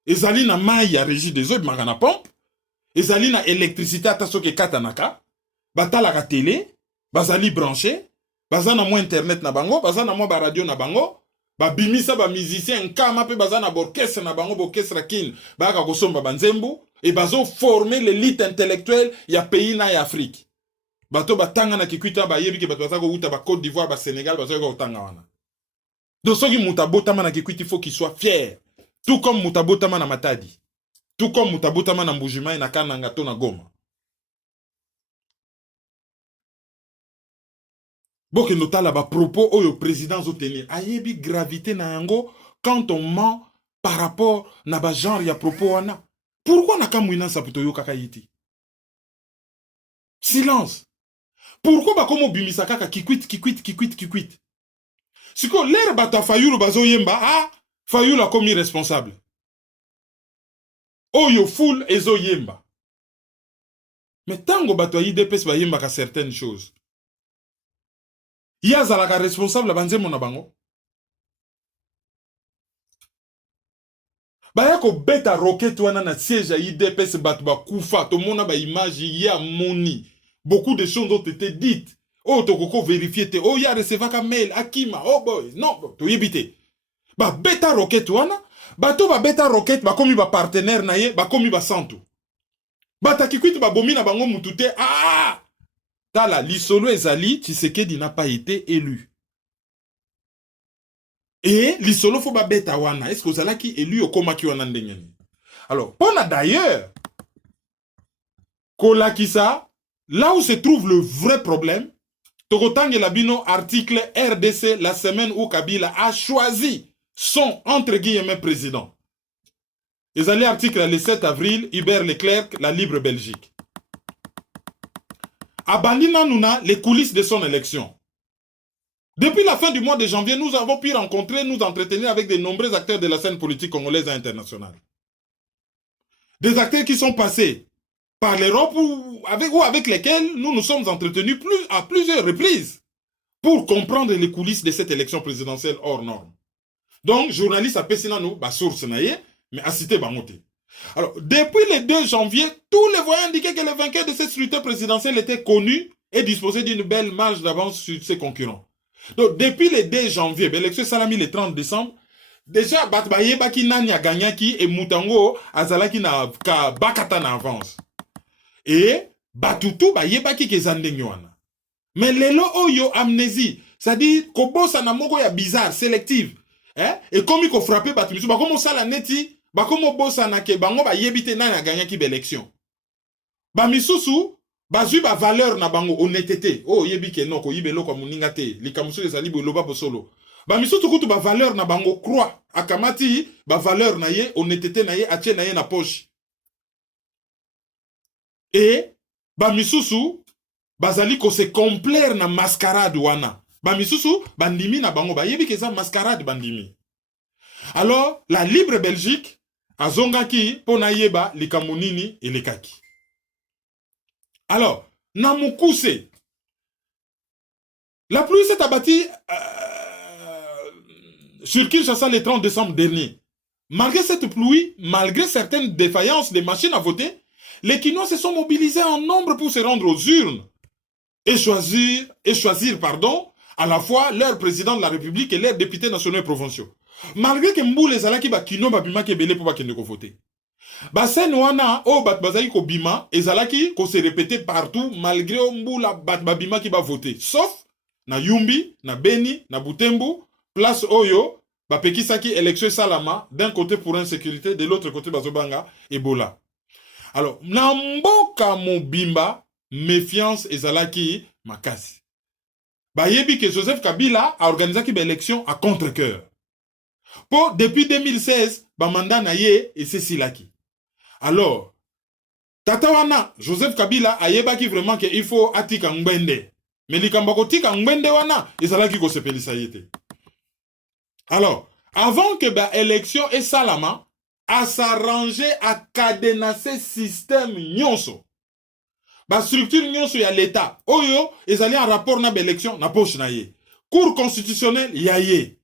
ils ont na mai ya régie des eaux de magana pompe. Ezali na électricité ata soki katanaka, batala ka télé, bazali branché, bazana mo internet na bango, bazana mo ba radio na bango, ba bimisa ba musicien nkama pe bazana orchestre na bango, orchestre kin, ba ka kosomba banzembo et bazo former l'élite intellectuelle ya pays na ya Afrique. Bato batanga na Kikwita ba yebi ke bato bazako uta ba Côte d'Ivoire, ba Sénégal, bazako utanga wana. Donc soki mutabotama na Kikwita il faut qu'il soit fier, tout comme mutabotama na Matadi. Tout comme mutabotama na Mbujima na Kananga to na Goma. Boke notala ba propos oyo président zo tenir. Ayebi gravité na yango quand on ment par rapport na ba genre ya propos wana. Pourquoi na kamwina sa puto yo kakayiti? Silence. Pourquoi ba komo bimisa kaka Kikwit? Siko l'air bata Fayulu bazo yemba, Fayulu a commis responsable. Oyo full ezo yemba. Mais tango bato IDPS ba yemba ka certaines choses. Yazala ka responsable banzemo na bango. Baya ko beta rocket wana na siège à IDPS bato ba kufa to mona ba image ya moni. Beaucoup de choses ont été dites. Oh to koko vérifier te. Oh ya recevoir ka mail akima. Oh boy, non, to yebite. Ba beta rocket wana bato ba beta rocket ba komi ba partenaire na ye ba komi ba santu. Bata Kikwit ba bomi na bango mutute tala lisolo ezali Tshisekedi n'a pas été élu. Et lisolo fo ba beta wana est-ce que ozala ki élu okoma ki wana ndengeni. Alors, pona d'ailleurs kolakisa là où se trouve le vrai problème, tokotange labino article RDC la semaine où Kabila a choisi son, entre guillemets, président. Ils allaient article le 7 avril, Hubert Leclerc, la Libre Belgique. Abandina Nouna, les coulisses de son élection. Depuis la fin du mois de janvier, nous avons pu rencontrer, nous entretenir avec de nombreux acteurs de la scène politique congolaise et internationale. Des acteurs qui sont passés par l'Europe ou avec lesquels nous nous sommes entretenus à plusieurs reprises pour comprendre les coulisses de cette élection présidentielle hors norme. Donc, journaliste a pesina nous, source naïe, mais a cité Bangote. Alors, depuis le 2 janvier, tous les voyants indiquaient que le vainqueur de cette scrutin présidentielle était connu et disposait d'une belle marge d'avance sur ses concurrents. Donc, depuis le 2 janvier, l'élection Salami le 30 décembre, déjà bat bayebaki nani aganyaki et mutango azalaki na ka bakata na avance et batutu bayebaki kezandenge wana. Mais lelo oyo amnésie, c'est-à-dire kobosa na moko ya bizarre sélective, hein, et comme ko frapper batu misu ba komo sala neti ba komo bosa na ke bango bayebite nani aganyaki ba élection. Ba misusu bazui ba valeur na bango honnêteté. Oh yebi ke non ko yibelo ko muninga te, likamusu ezali boloba bosolo. Ba misusu kutu ba valeur na bango croix akamati ba valeur na ye honnêteté na ye atie na ye na poche. Et ba misusu bazali ko se complaire na mascarade wana. Ba misusu bandimi na bango ba yebi ke za mascarade bandimi. Alors la libre Belgique azongaki pona yeba likamunini elekaki. Alors na mukuse la pluie s'est abattue sur Kinshasa le 30 décembre dernier. Malgré cette pluie, malgré certaines défaillances des machines à voter, les Kinois se sont mobilisés en nombre pour se rendre aux urnes et choisir à la fois leur président de la République et leurs députés nationaux et provinciaux. Malgré que Mboule ezalaki ba Kino babima kebele pour bakende ko voter. Ba sen wana o bat bazali ko bima ezalaki ko se répéter partout malgré Mboula bat babima ki ba voter. Sauf na Yumbi, na Beni, na Butembo, place Oyo, ba pekisaki élection salama d'un côté pour insécurité, de l'autre côté bazobanga Ebola. Alors, na mboka mobimba, méfiance ezalaki makasi. Ba yebi que Joseph Kabila a organisé une élection à contre-cœur. Pour depuis 2016, ba mandat na ye et c'est silaki. Alors, tatawana Joseph Kabila a yebaki vraiment que il faut atika ngwende. Mais likambako tika ngwende wana ezalaki ko sepelisa yete. Alors, avant que ba élection et salama à s'arranger à cadenasser système nyonso. Ba structure nyonso ya l'état. Oyo, ezali en rapport na élection na poche na ye. Cour constitutionnelle ya ye.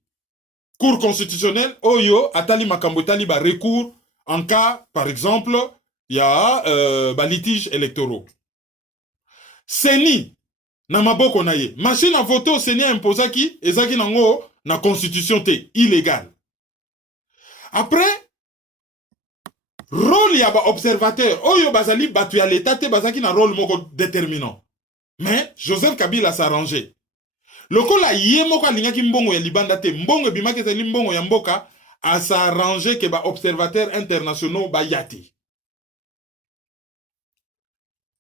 Cour constitutionnelle oyo atali makambo tali ba recours en cas par exemple ya ba litige électoraux. Seni na maboko na ye. Machine à voter au Seni imposaki ezaki nango na constitution te illégal. Après rôle ya ba observateur oyo bazali batu ya l'état te bazaki na rôle moko déterminant. Mais Joseph Kabila s'arrangé. Lokola ye moko alingaki mbongo ya libanda te mbongo bimaki ezali mbongo ya mboka a s'arranger ke ba observateurs internationaux ba yati.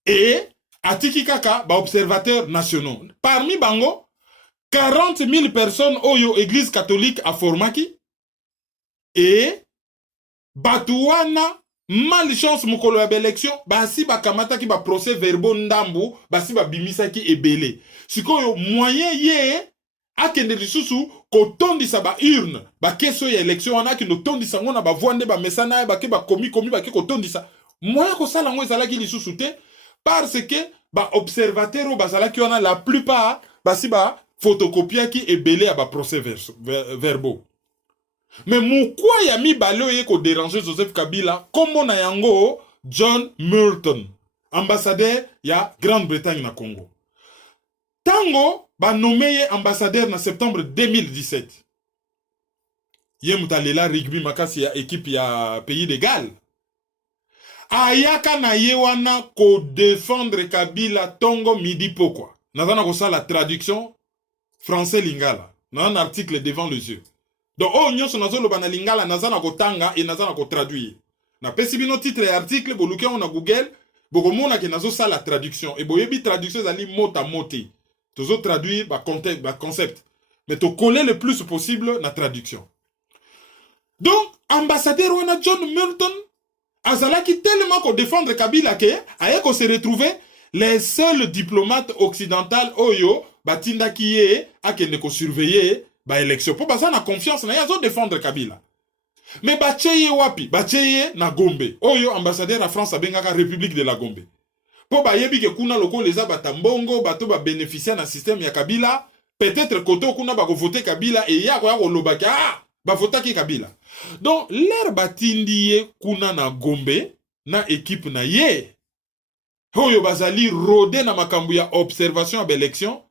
Et atiki kaka ba observateurs nationaux. Parmi bango 40 000 personnes oyo église catholique a formaki et batuwana malchance mukolo ya élection basi bakamata ki ba procès verbaux ndambu basi ba bimisaki ebele sikoyo moyen ye akende lisusu kotondisa ba urne ba keso ya élection wana ki no tondisa ngona ba voande ba mesana ba ke ba komi ba ke kotondisa moyen ko sala ngo ezalaki lisusu te parce que ba observateur bazalaki wana la plupart basi ba photocopiaki ebele ya ba procès verbaux. Mais pourquoi y a mis baloye ko déranger Joseph Kabila comme na yango John Milton, ambassadeur ya Grande-Bretagne na Congo. Tango ba nommé ambassadeur na septembre 2017. Ye mutalela rugby makasi ya équipe ya pays de Galles. Ayaka na ye wana ko défendre Kabila tongo midi pokwa. Nazana ko sa la traduction français lingala. Na un article devant les yeux. Donc, oh, nyonso nazolo bana lingala nazana ko tanga et nazana ko traduire. Na pesibino titre et article, boluke on a Google, bokomona ke nazo sa la traduction. Et boyebi traduction zali mot à moti. Tozo traduire ba concept. Mais to coller le plus possible na traduction. Donc, ambassadeur wana John Milton, azalaki tellement ko défendre Kabila ke, aye ko se retrouver les seuls diplomates occidentaux oyo, batinda kiye, akende ko surveiller, ba élection pour baza na confiance na yazo défendre Kabila. Mais bacheye wapi? Bacheye na Gombe. Oyo ambassadeur à France abengaka République de la Gombe. Po ba yebi ke kuna loko leza batambongo bato ba bénéficier na système ya Kabila, peut-être koto kuna ba ko voter Kabila et ya ko lobaka ba votaki Kabila. Donc l'air batindi kuna na Gombe na équipe na ye. Oyo bazali rôder na makambu ya observation à élection.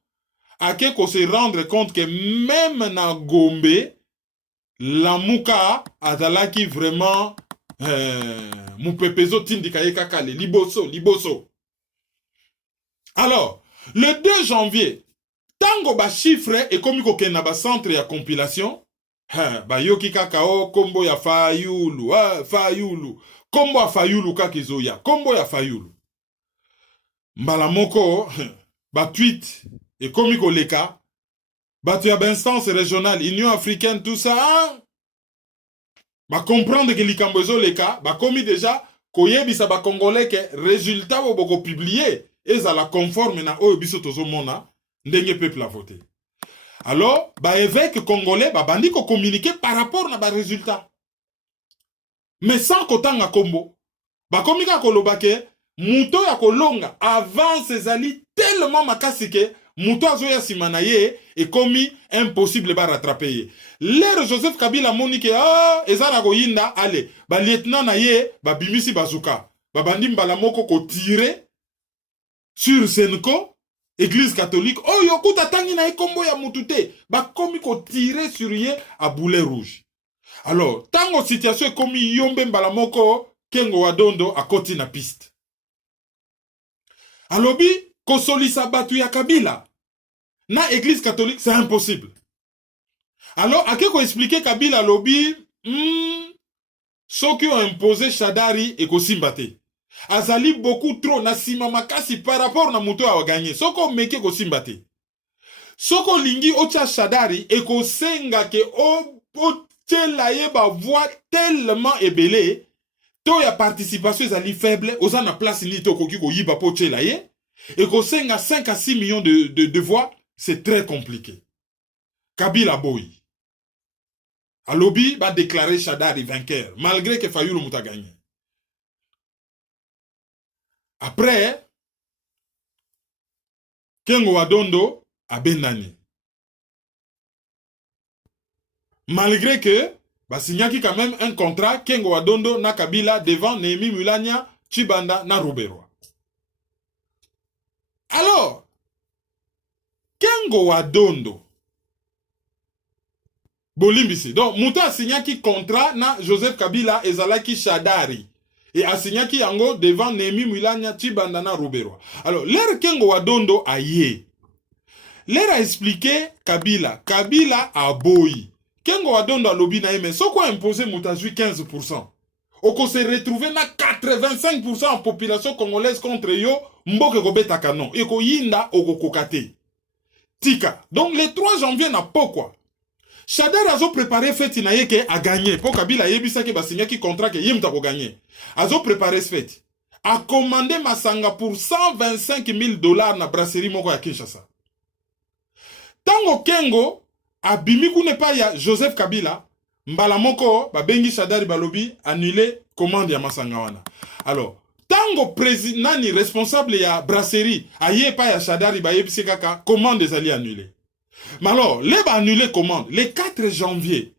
À qu'on se rendre compte que même na Gombe, lamuka azalaki vraiment mupepezo tindika ye kaka le liboso. Alors, le 2 janvier, tango ba chiffre et comme kokena ba centre ya compilation, ba yoki kaka o kombo ya Fayulu, Fayulu, kombo ya Fayulu kakizoya, kombo ya Fayulu. Mbala moko ba tweet et comme koleka, ba tu as instance régionale, Union africaine, tout ça, ba comprendre que likambozo leka, ba komi déjà koyebisa ba congolais que résultat wo boko publier ezala conforme na oyo biso tozomona ndenge peuple a voté. Alors, ba évêque congolais ba bandi ko communiquer par rapport na ba résultat. Mais sans kotanga kombo, ba komika koloba ke muto ya kolonga avance ezali tellement makasi ke muto azoya simana ye et komi impossible ba rattraper ye. L'air Joseph Kabila moni ke ezala ko yinda ale ba lieutenant na ye ba bimisi bazuka. Ba bandi mbala moko ko tirer sur Senko, Église catholique, oh yokuta tangi na ekombo ya mutute, ba komi ko tirer sur ye à boulet rouge. Alors, tango situation komi yombe mbala moko, Kengo Wadondo a koti na piste. Alobi, kosolisa batu ya Kabila, na Église catholique, c'est impossible. Alors, a ko expliquer Kabila alobi, ceux qui ont imposé Shadari et Kosimbate. Azali beaucoup trop na sima makasi par rapport na muto a gagné. Soko meke ko simbate. Soko lingi ocha Shadari e ko senga ke o tela ye ba voix tellement ebele to ya participation ezali faible oza na place ni to koki ko yiba po tela ye e ko senga 5 à 6 millions de voix, c'est très compliqué. Kabila boy. Alobi va déclarer Shadari vainqueur malgré que Fayulu muta gagné. Après, Kengo Wadondo a benani. Malgré que, bah, signaki quand même un contrat, Kengo Wadondo na Kabila devant Némi Mulania, Chibanda na Ruberwa. Alors, Kengo Wadondo, Bolimbisi, donc, Mouta signaki contrat na Joseph Kabila et Zalaki Shadari. Et asignaki yango devant Nemi Mulanya Chibandana Ruberwa. Alors, l'air Kengo Wadondo a yé. L'air a expliqué Kabila. Kabila a boyi. Kengo Wadondo a lobi na yé, so quoi imposer Moutazui 15%. Oko se retrouver na 85% en population congolaise contre yo, mboke kobeta kanon. Eko yinda oko kokate. Tika. Donc, le 3 janvier n'a pas quoi. Shadari azo préparé fête na yeke a gagné. Pour Kabila yebisa ke basigna ki contrat ke yemta ko gagné. Azo préparé fête. A commandé Masanga pour $125,000 na brasserie moko ya Kinshasa. Tango Kengo a bimi kune pa ya Joseph Kabila, mbala moko ba bengi Shadari balobi annulé commande ya Masanga wana. Alors, tango président ni responsable ya brasserie aye pa ya Shadari ba yebisi kaka commande ezali annulé. Mais alors, les ba annulé commande. Le 4 janvier,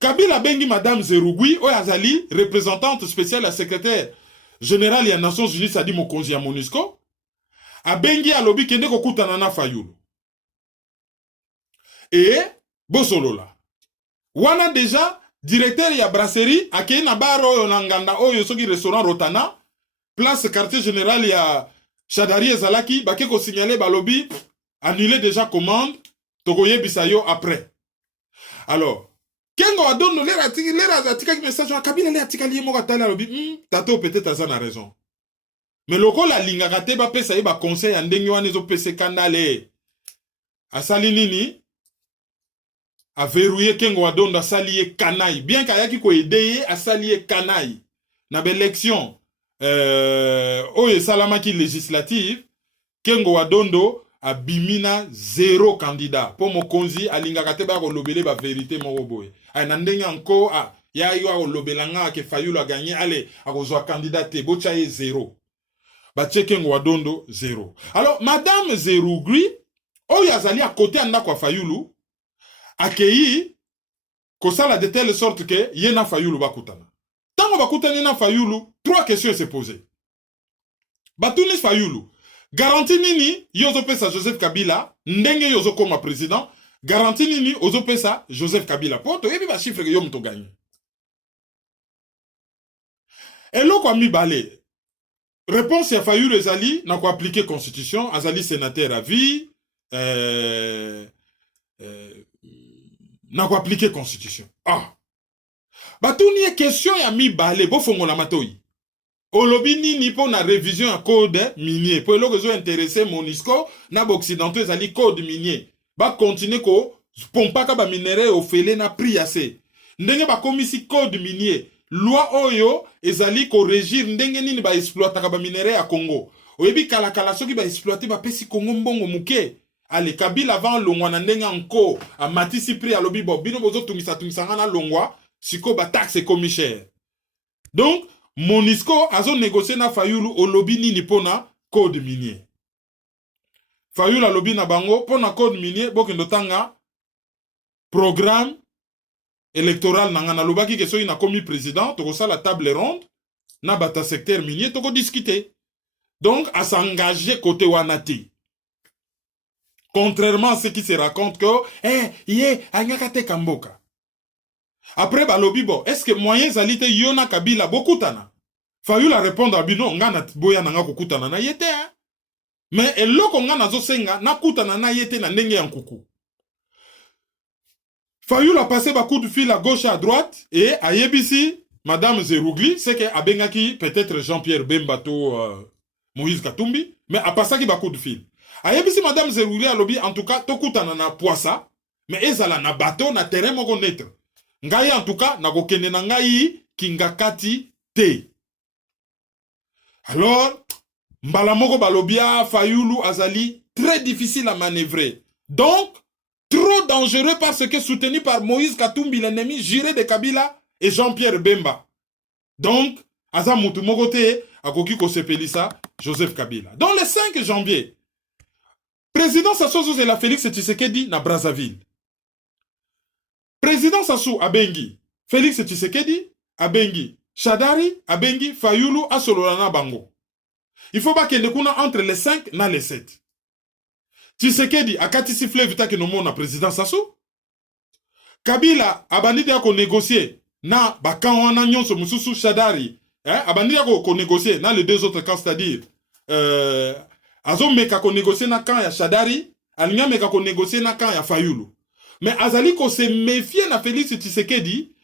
Kabila bengi Madame Zerougui, Oyazali, représentante spéciale à secrétaire général des Nations Unies, ça dit mon congé à MONUSCO, a bengi a lobby kende kokutana na Fayulu. Et, Bosolola. Wana déjà, directeur ya brasserie, a kei na bar oyo nanganda oyo soki restaurant Rotana, place quartier général ya Shadari Ezalaki, bake ko signaler ba lobby, annulé déjà commande, Togoye Bisayo après. Alors, Kengo Wadondo l'air atika qui message à Kabila l'air atika lié moka tala lobi tato peut-être azana raison. Mais loko la linga kate ba pesa ba conseil ya ndenge wana ezo pese kanale. Asali nini? A verrouiller Kengo Wadondo asali kanai. Bien kayaki ko aider asali kanai. Na l'élection oye salamaki législative Kengo Wadondo a bimina 0 candidat. Pour mon konzi, a lingakate ba lobele ba vérité moko boye. A nandenga encore a ya yo a lobelanga ke Fayulu a gagné allez a kozwa candidat te bocha 0. Ba Kengo Wadondo 0. Alors madame Zerougui o yazali à côté anda kwa Fayulu akei kosala de telle sorte que yena Fayulu bakutana. Tango bakutana na Fayulu, 3 questions se poser. Batuni Fayulu garantie nini yozo pesa Joseph Kabila ndenge yozo koma président garantie nini ozopesa Joseph Kabila po toyebi ba chiffre ke yo moto gagné. Eloko ami balé. Réponse ya Fayulu ezali na ko appliquer constitution, azali sénateur à vie, na ko appliquer constitution. Ah. Batuni question ya mi balé bo fongola matoi. Olobi nini po na révision ya code minier. Po eloko zo intéressé Monisco na occidentaux ezali code minier. Ba continuer ko pompaka ba minéraux ofele na prix assez. Ndenge ba komisi code minier. Loi oyo ezali ko régir ndenge nini ba exploitaka ba minéraux ya Congo. Oyebi kala kala soki ba exploiter ba pesi Congo mbongo muke. Ale Kabila avant longwa na ndenge anko a matisi prix a lobi bo bino bozo tungisa na longwa siko ba taxe komi cher. Donc Monisco azo négocier na Fayulu o lobi nini pona code minier. Fayulu a lobi na bango pona code minier bokendo tanga programme électoral nanga na lobaki ke soki na komi président toko sala table ronde na bata secteur minier toko discuter. Donc à s'engager côté wanati. Contrairement à ce qui se raconte que anyakate kamboka. Après balobi bo est-ce que moyen zalite yona Kabila bokutana? Fayulu a répondre à bino ngana boya nanga kokutana na yete hein. Mais eloko ngana zo senga na kutana na yete na ndenge ya nkuku. Fayulu a passé ba coup de fil à gauche et à droite et à Yebisi, Madame Zerougli, c'est que abengaki peut-être Jean-Pierre Bembato, Moïse Katumbi, mais a passé ba coup de fil. A Yebisi, Madame Zerougli a lobby en tout cas tokutana na poissa, mais ezala na bateau na terrain moko netre. Ngai en tout cas na kokende na ngai kingakati te. Alors mbala moko balobia Fayulu azali très difficile à manœuvrer. Donc trop dangereux parce que soutenu par Moïse Katumbi, l'ennemi juré de Kabila et Jean-Pierre Bemba. Donc, Aza Moutumogote, Akoki Kosepelisa, Joseph Kabila. Donc, le 5 janvier, président Sassou Zozela Félix Tshisekedi na Brazzaville. Président Sassou Abengi, Félix Tshisekedi, Abengi, Shadari, Abengi, Fayulu, Asololana Bango. Il faut pas qu'il y ait entre les 5 et les 7. Tshisekedi akati siffle vita ke nomo na président Sassou. Kabila abandidi ako négocier na bakanwana nyonso mususu Shadari. Abandidi ako négocier na les deux autres camps, c'est-à-dire azo meka ko négocier na camp ya Shadari, alinya meka ko négocier na camp ya Fayulu. Mais azali ko se méfier na Félix Tshisekedi.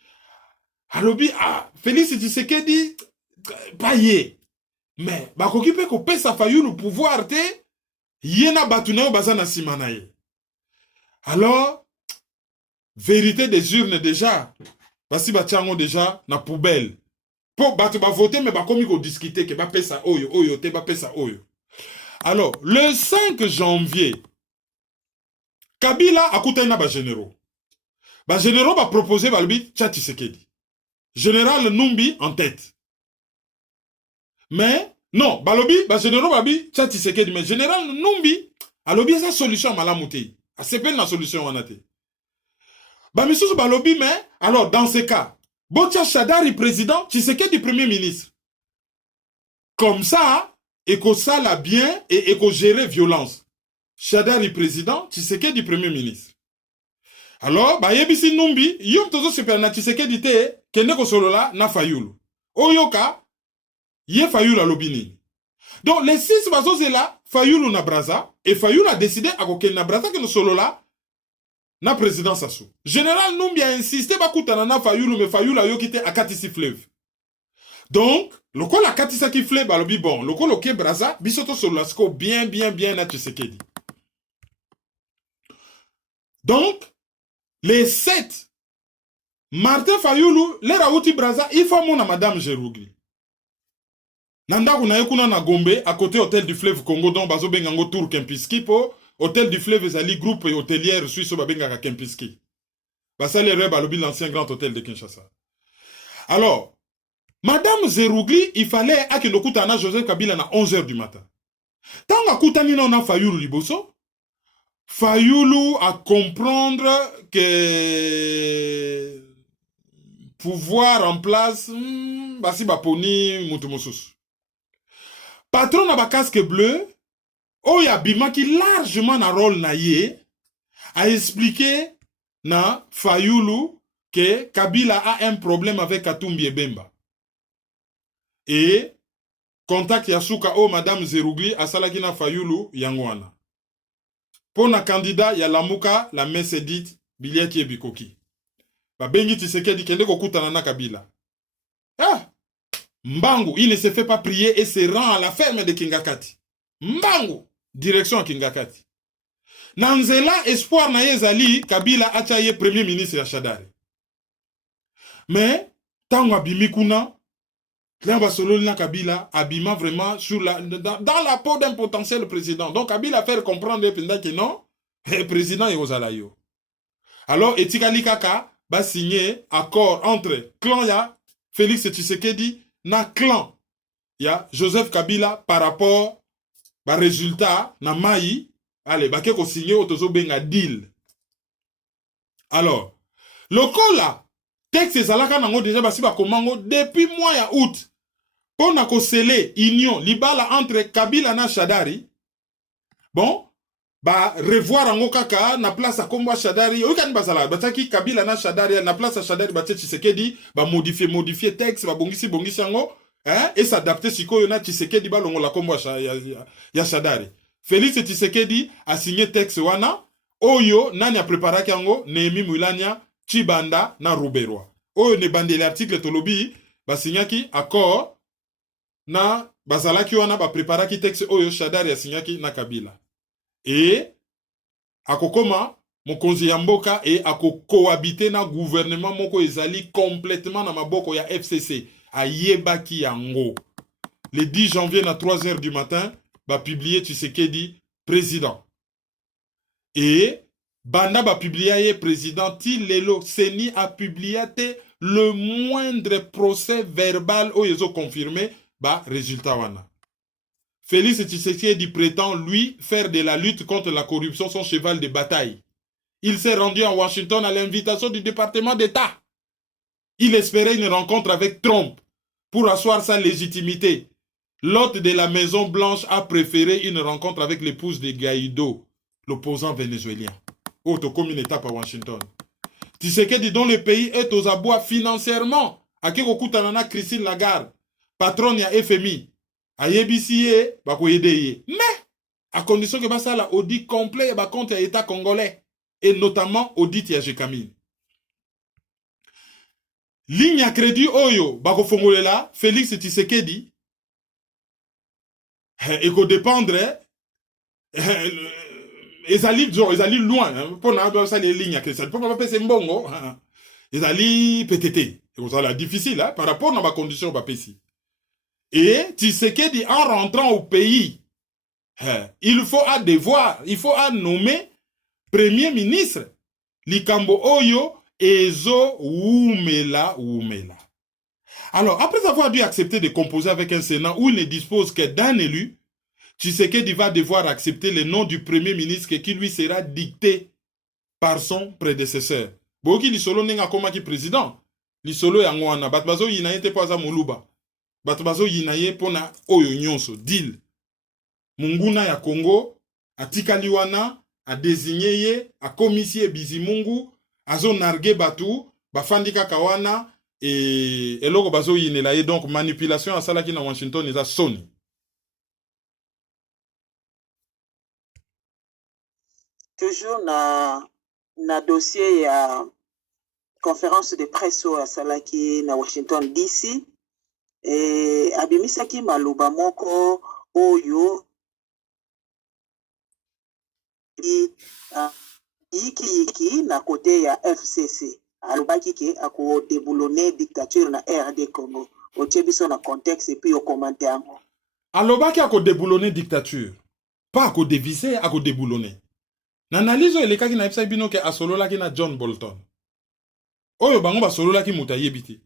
Alobi Félix Tshisekedi paye. Mais bakoki pe ko pesa Fayulu pouvoir te yena batunao bazana simanaye. Alors, vérité des urnes déjà, basi batiango déjà na poubelle. Pour batu ba voter mais ba komi ko discuter ke ba pesa oyo te ba pesa oyo. Alors, le 5 janvier, Kabila akutana ba généraux. Ba généraux ba proposer balbi Tshisekedi. Général Numbi en tête. Mais non, balobi, général babi, Tshisekedi, mais général Numbi, alobi sa solution malamuti. A sepen la solution wanate. Bamisusu balobi, mais, alors, dans ce cas, Botia Shadari président, Tshisekedi premier ministre. Comme ça, eko sala bien et eko gérer violence. Shadari président, Tshisekedi premier ministre. Alors, yebisi Numbi, yom tozo super na Tshisekedi te, kende ko solola na Fayulu. Oyoka, Ye Fayulu a lobini. Donc les 6 bazos est là, Fayulu na Braza, et Fayulu a décidé à kokel na Braza que nous solo là, na président Sassou. Général Numbi a insisté bakutana na Fayulu, mais Fayulu a yo quitté à Katisi fleuve. Donc, le col a Katisa qui fleuve, balobi bon, le col ok Braza, bisoto solo lasko bien na Tshisekedi. Donc, les 7, Martin Fayulu, les Raouti Braza, il faut mon à Madame Zerougli. Nanda kuna yekuna na Gombe à côté hôtel du fleuve Congo donc bazo bengango tour Kempiski po hôtel du fleuve ezali groupe hôtelière suisse ba bengaka Kempiski. Basali rebe balobi l'ancien grand hôtel de Kinshasa. Alors, Madame Zerougli, il fallait akendo kutana Joseph Kabila na 11h du matin. Tanga kutani na Fayulu liboso. Fayulu à comprendre que pouvoir en place basi baponi mutu mosusu. Patron na ba casque bleu, oya bima qui largement na rôle na ye, a expliqué na Fayulu que Kabila a un problème avec Katumbi Bemba. Et contact Yasuka o Madame Zerugli a salaki na Fayulu yangwana. Pour na candidat ya Lamuka la Mesedit Biliaki Bikoki. Ba bengi Tshisekedi kende kokutana na Kabila. Ah! Mbangu, il ne se fait pas prier et se rend à la ferme de Kingakati. Mbangu, direction à Kingakati. Nanzela espoir na yezali Kabila achaye premier ministre ya Shadari. Mais tango abimi kuna Cléon Basololi na Kabila abima vraiment sur dans la peau d'un potentiel président. Donc Kabila fait comprendre que non, le président est aux alayo. Alors etikali kaka ba signer accord entre clan ya Félix Tshisekedi na clan ya Joseph Kabila par rapport ba résultat na mai. Allez, ba ko signer otozo benga deal. Alors, lokola texte ezalaka nango déjà basi ba komango depuis mois ya août. Pona ko sceller union libala entre Kabila na Shadari. Bon, ba revoir ango kaka na place a kombo Shadari. Okani bazala bataki Kabila na Shadari na place a Shadari ba Tshisekedi ba modifier texte ba bongisi ango, hein, et s'adapter sikoyo na Tshisekedi ba longo la kombo ya Shadari. Félix Tshisekedi a signé texte wana, oyo nani a préparé kango, Néhémie Moulania, Chibanda na Ruberwa. Oyo ne bande l'article tolobi, ba signaki accord na bazalaki wana ba préparé ki texte oyo Shadari a signaki na Kabila. Et akokoma mokonzi ya mboka et akokohabiter na gouvernement moko ezali complètement na maboko ya FCC a yebaki yango. Le 10 janvier na 3h du matin, ba publier Tshisekedi président. Et banda ba publier président ti lelo seni a publié le moindre procès verbal o yezo confirmé ba résultat wana. Félix Tshisekedi prétend lui faire de la lutte contre la corruption son cheval de bataille. Il s'est rendu à Washington à l'invitation du département d'État. Il espérait une rencontre avec Trump pour asseoir sa légitimité. L'hôte de la Maison Blanche a préféré une rencontre avec l'épouse de Guaido, l'opposant vénézuélien. Autre comme une étape à Washington. Tshisekedi dont le pays est aux abois financièrement. Akeko Tanana Christine Lagarde, patronne ya FMI, a yebisiye bako yedeye. Mais à condition que ça la audit complet ba compte ya État congolais et notamment audit ya Jekamine. Ligne à crédit oyo bako fongolela Félix Tshisekedi et qu'on dépendre ils allaient loin pour n'avoir ça les lignes que ça peut pas passer mbongo ils allaient PTT et ça la difficile par rapport à ma condition ba pesi et Tshisekedi en rentrant au pays il faut à devoir il faut à nommer premier ministre likambo oyo ezo umela. Alors, après avoir dû accepter de composer avec un Sénat où il ne dispose que d'un élu, Tshisekedi va devoir accepter le nom du premier ministre qui lui sera dicté par son prédécesseur. Boki lisolo nenga koma ki président. Lisolo ya ngwana. Batbazo yinaye te poza moluba. Batbazo yinaye pona oyo nyonso. Deal. Munguna ya Congo, atikali wana, a désigné ye, a komisie bizimungu, azo narge batu, bafandika kawana, et eloko bazo yinela ye donc manipulation à salaki na Washington eza soni. Toujours na dossier ya conférence de presse à salaki na Washington DC et abimisaki maluba moko oyo iki na côté ya FCC alobaki ke ako déboulonner dictature na RD Congo. Otie biso na contexte et puis au commentaire. Alobaki ako déboulonner dictature. Pas ako déviser, ako déboulonner. N'analyse elekaki na epsa bino ke asololaki na John Bolton. Oyo bango basololaki muta yebiti.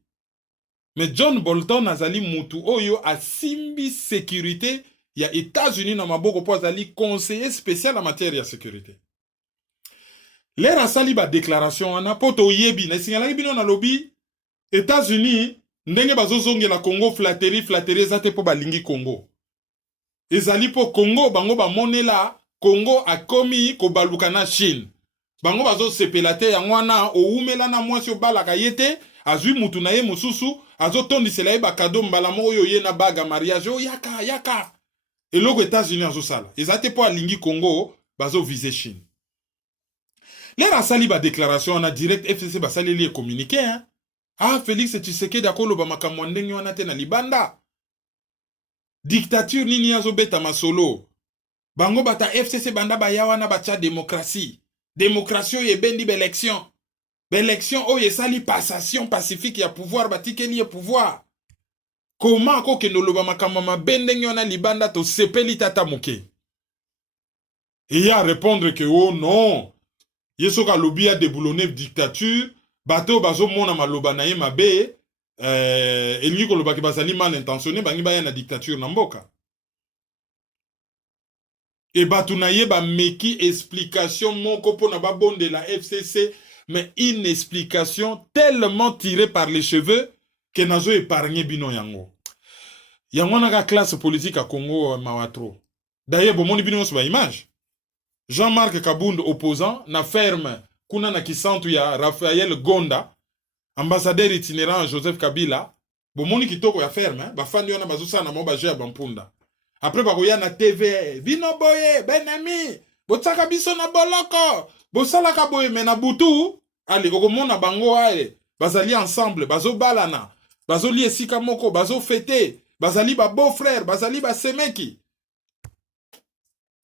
Mais John Bolton azali mutu oyo asimbi sécurité ya États-Unis na maboko po azali conseiller spécial en matière de sécurité. L'era sali ba déclaration wana poto yebi na signalaki bino na lobby États-Unis ndenge bazozongela Congo flatterie zate po balingi Congo. Ezali po Congo bango ba monela Congo akomi ko baluka na Chine. bango bazo sepelate yango wana oumela na mwasi obalaka ye te azwi mutu na ye mosusu azotondisela ye bakado mbala moko oyo ye na baga mariage o yaka eloko États-Unis azosala eza te mpo alingi Congo bazovise Chine lera asali badéclaration wana direct FCC basaleli ye communiqué hein? Ah Félix Tshisekedi akoloba makambo ndenge wana te na libanda dictature nini azobeta masolo bango bata FCC banda baya wana bacha démocratie oyo ebendi L'élection oyo esali passation pacifique ya pouvoir batikeli ya pouvoir. Comment akoke noloba makambo mabe ndenge wana libanda to sepeli tata moke. Et ya répondre que oh non. Yesoka lobi ya déboulonner dictature, bato bazo mona maloba na ye mabe elingi koloba ke bazali mal intentionné bangi baya na dictature na mboka. Et bato na ye ba meki explication moko pona ba bonde la FCC. Mais une explication tellement tirée par les cheveux que nazo épargné bino yango. Yango naka classe politique à Congo mawatro. D'ailleurs, bomoni bino sur image. Jean-Marc Kabound opposant na ferme kuna na kisantu ya Raphaël Gonda, ambassadeur itinérant Joseph Kabila, bomoni kitoko ya ferme, ba fandi wana bazusa na moba ya bampunda. Après bakoya na TV, vino boye, benami, botsaka biso na boloko. Bosala ka boye mena butu ali okomona bango aye bazali ensemble bazo balana bazo li esika moko bazo fêter bazali ba beau frère bazali ba semeki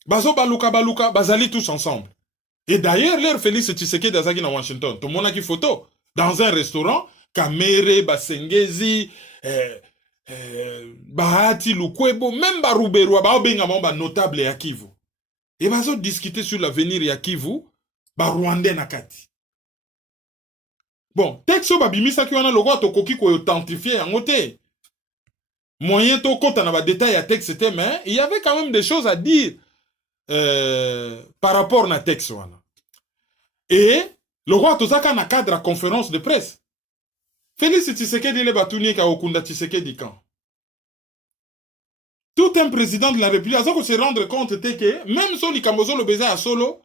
bazo baluka bazali tous ensemble et d'ailleurs leur Félix Tshisekedi azaki na Washington to mona ki photo dans un restaurant Kamere Basengezi Bahati Lukwebo même ba Ruberwa ba obenga ba notable ya Kivu et bazo discuter sur l'avenir ya Kivu ba Rwandais na kati. Bon, texte ba bimisa ki wana logo to koki ko authentifier yango te. Moyen to kota na ba détail ya texte te mais il y avait quand même des choses à dire par rapport na texte wana. Et logo to zaka na cadre à conférence de presse. Félix Tshisekedi le batuni ka okunda Tshisekedi kan. Tout un président de la République a se rendre compte que même si likambozo le baiser à solo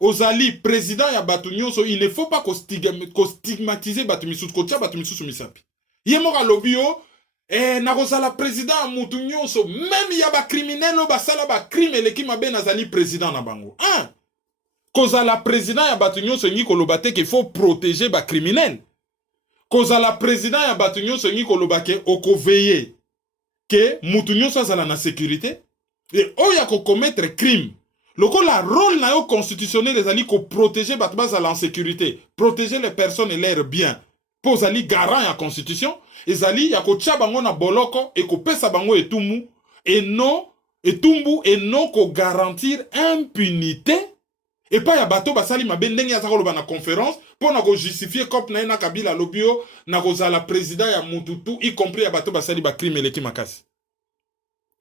Ozali, président ya Batunyoso, il ne faut pas qu'on stigmatise Batumisus, kotia Batumisus misapi. Yemora lobio, nakosala président Mutunyoso, même yaba criminel, basala ba crime, eleki mabe nazali président na bango. Hein? Kozala président ya Batunyoso, ngi kolobate qu'il faut protéger ba criminel. Kozala président ya Batunyoso, ngi kolobake oko veiller que Mutunyoso azala na sécurité. Et oya ko commettre crime. La rôle na yo constitutionnel les alliés pour protéger batbaz à l'insécurité, protéger les personnes et leurs biens. Pour ali garant la constitution, les alliés ya ko tia bango na boloko et ko pesa bango etumu et non etumbu et non ko garantir impunité et pas ya bato basali mabe ndenge ya zakolo na conférence pour na ko justifier cop na Kabila lobio na ko za la président ya Mututu y compris ya bato basali ba crime eleki makasi.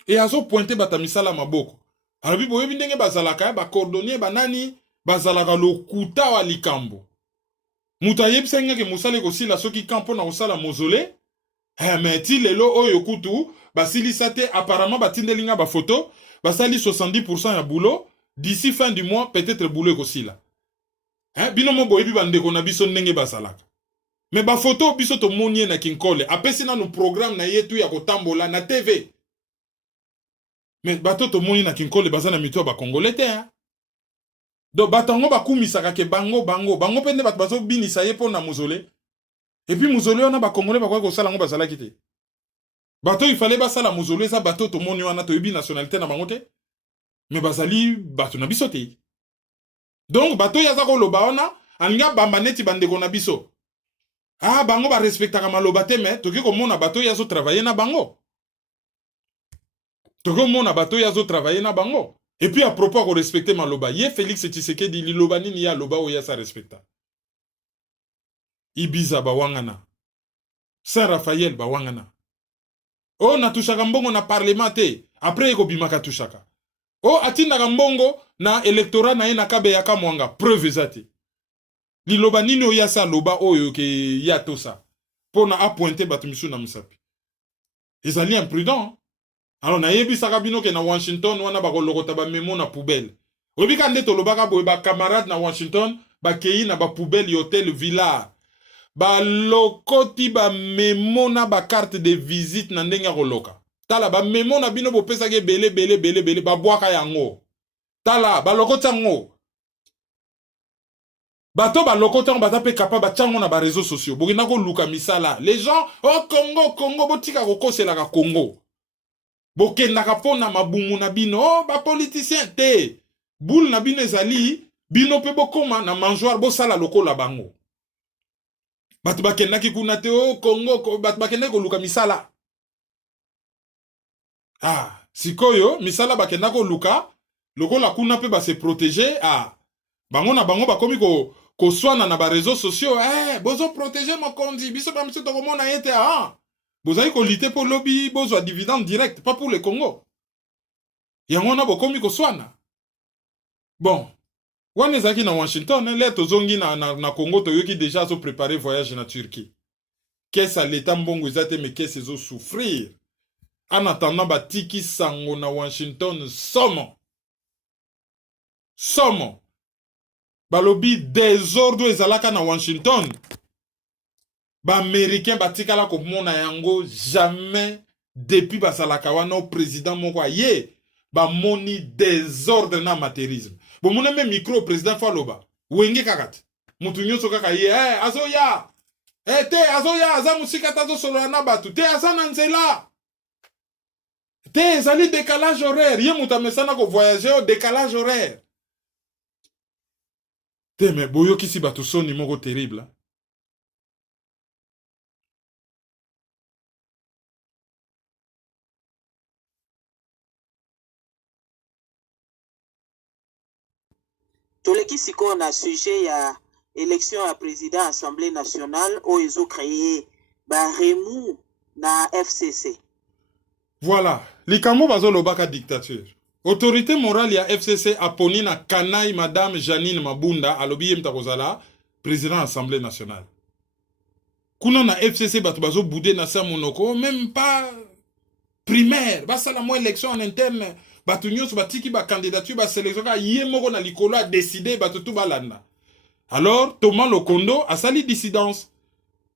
Et azo pointer batamisala maboko. Arabi boyebi ndenge bazalaka ba cordonnier banani bazalaka lokuta wa likambo. Muta yebsenga ke musale ko sila soki kampo na osala mausolée. Mais ti lelo oyo kutu basili sate apparemment batindelinga ba photo basali 70% ya boulot d'ici fin du mois peut-être boulot ko sila. Binomo boyebi bandeko na biso ndenge bazalaka. Mais ba photo biso to monye na kinkole apesi na no programme na yetu ya kotambola na TV. Mais bato to moni na kinkole bazana mito ba congolais te hein. Donc batango ba kumisaka ke bango pende bato bazo binisa ye pona muzole. Et puis muzole wana ba congolais ba ko sala ngo bazala kite. Bato il fallait ba sala muzole sa bato to moni wana to yebi nationalité na bango te. Mais bazali bato na biso te. Donc bato ya za ko loba wana anga bamba neti bandeko na biso. Ah bango ba respectaka maloba te mais to ki ko mona bato ya zo travailler na bango. Toko mona bato yazo travailler na bango. Et puis à propos de respecter maloba, ye Félix Tshisekedi li loba nini ya loba oya sa respecta. Ibiza ba wangana. Saint Raphaël ba wangana. Oh na tushaka mbongo na parlement te. Après eko bimaka tushaka. Oh atinda mbongo na électorat na ye na kabe yaka mwanga. Preuve ezati. Li loba nini oya sa loba oyo ke ya tosa. Pona appointer batumisu na musapi. Ezali imprudent. Alors na yebi sakabino ke na Washington wana ba kolokota ba memo na poubelle. Obi ka ndeto lobaka boye ba camarade na Washington bakei na ba poubelle hôtel villa ba lokoti ba memo na ba carte de visite na ndenge koloka tala ba memo na bino bopesa ke bele ba bwaka yango tala ba lokoti yango bato ba lokoti yango bata pe capable batyango na ba réseaux sociaux bokina ko luka misala les gens oh Congo botika kokosela ka Congo bokendaka pona mabumu na bino oh ba politicien te boule na bino ezali bino pe bokoma na mangeoire bosala lokola bango bato bakendaki kuna te oh Congo bato bakendaki koluka misala sikoyo misala bakendaki koluka lokola kuna pe base protéger bango na bango bakomi koswana na ba réseaux sociaux bozo protéger mokonzi biso ba miso tokomona yete bozali kolite po lobby bozwa dividende direct pas pour le Congo yango na bokomi koswana bon wana ezalaki na Washington le tozongi na Congo toyoki déjà azo préparer voyage na Turquie kese à l'état mbongo ezate mais kese ezo souffrir en attendant batiki sango na Washington somo balobi désordre ezalaka na Washington ba américain batikala komona yango jamais depuis basalaka wana président moko aye bamoni désordre na amateurisme bomona me micro président faloba wenge kakati mutu nyonso kaka ye azoya te azoya aza musika tazo solo na batu te aza na nzela te ezali décalage horaire ye mutu amesana ko voyager au décalage horaire te me boyokisi batu soni moko terrible toleki sikoyo na sujet ya élection ya président assemblée nationale oyo ezocréé baremu na FCC. Voilà, likambo bazolobaka dictature. Autorité morale ya FCC aponi na kanai madame Janine Mabunda alobi ye mtakozala président assemblée nationale. Kuna na FCC bato bazo boudé na sa monoko même pas primaire, basala mo élection en interne. Bato nyonso batiki ba candidature ba sélection ka ye moko na likolo a décidé bato tout balanda. Alors Thomas Lokondo a sali dissidence.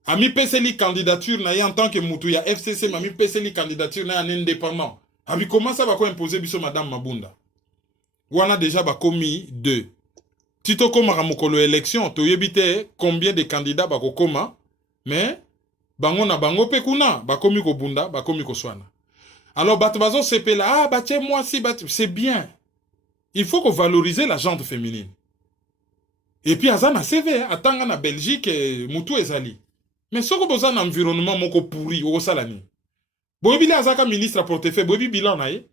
A mi peseli candidature na ye en tant que mutu ya FCC ma mi peseli candidature na un indépendant. A mi comment ça va ko imposer biso madame Mabunda. Wana déjà ba komi 2. Tito koma mokolo élection to yebite combien de candidats ba ko koma mais bango na bango pe kuna ba komi ko bunda ba komi ko swana. Alors, Batbazo sepela, moi si, c'est bien. Il faut qu'on valorise la gente féminine. Et puis, Azana CV, attanga na Belgique, Moutou ezali. Mais ce que vous avez un environnement moko pourri, au salani. Boyebi azaka ministre à portefeuille, boyebi bilan na ye.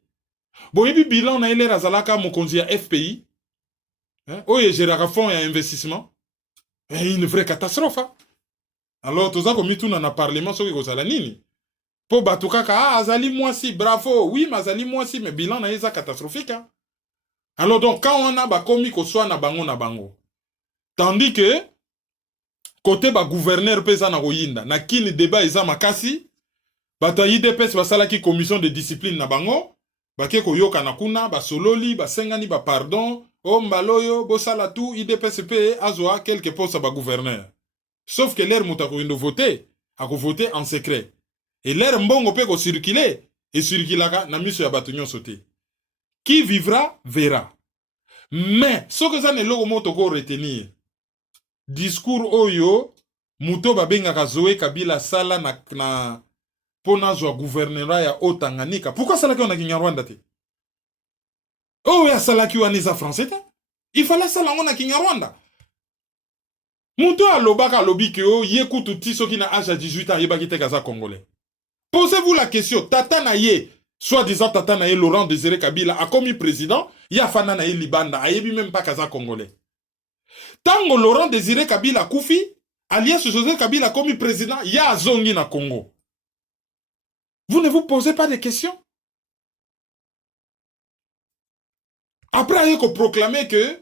Boyebi bilan na ye, les azalaka mokonzi ya FPI. Oye, gérera fonds et investissement. Et une vraie catastrophe. Alors, tout ça, comme tout dans le parlement, ce que vous avez po batukaka azali mwasi bravo oui mais azali mwasi mais bilan na eza catastrophique alors donc quand on a bakomi ko soit na bango tandis que côté ba gouverneur pesa na koyinda na kini débat eza makasi bato IDPS basala ki commission de discipline na bango bake koyoka na kuna basololi basengani ba pardon o mbaloyo bosala tout IDPS pe azwa quelque poste ba gouverneur sauf que l'air mutako indo voter a ko voter en secret. Et l'air mbongo pe ko circuler et circulaka na miso ya bato nyonso te. Qui vivra verra. Mais ce que ça ne logo moto ko retenir. Discours oyo muto babengaka Zoé Kabila sala na pona zo gouverneura ya Tanganyika. Pourquoi sala ki na Kinyarwanda te? Oh ya sala ki waniza français te? Il fallait sala na Kinyarwanda. Muto alobaka lobi ke o yekutu tiso ki na âge à 18 ans yebaki te kaza congolais. Posez-vous la question, Tata Naye, soi-disant Tata Naye Laurent Désiré Kabila a commis président, Yafana Naye Libanda, a yebi même pas Kaza Congolais. Tango Laurent Désiré Kabila Koufi, alias José Kabila a commis président, ya Zongi na Congo. Vous ne vous posez pas de questions? Après, il faut proclamer que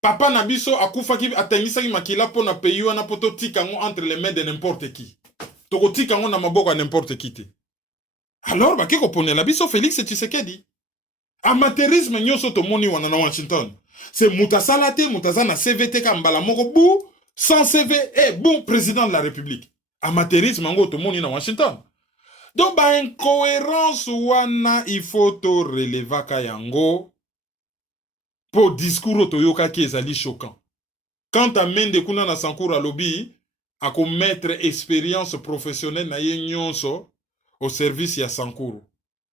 Papa Nabiso a Koufaki a Tengisaki Makila pour na pays wana poto tikango entre les mains de n'importe qui. Tokotika on a maboko à n'importe qui. Alors, bah, qu'est-ce qu'on la biso Félix Tshisekedi? Amateurisme nyoso to moni wana na Washington. C'est Moutasalate, Moutazana CVT Kambala Mokobou, sans CV, et bon président de la République. Amateurisme, mango, tout le monde est dans Washington. Donc, bah, incohérence, wana, il faut to relever Kayango pour discours Toyoka qui est choquant. Quand à Mende Kuna na Sankoura lobby, à commettre expérience professionnelle na yenyonso au service ya Sankouro.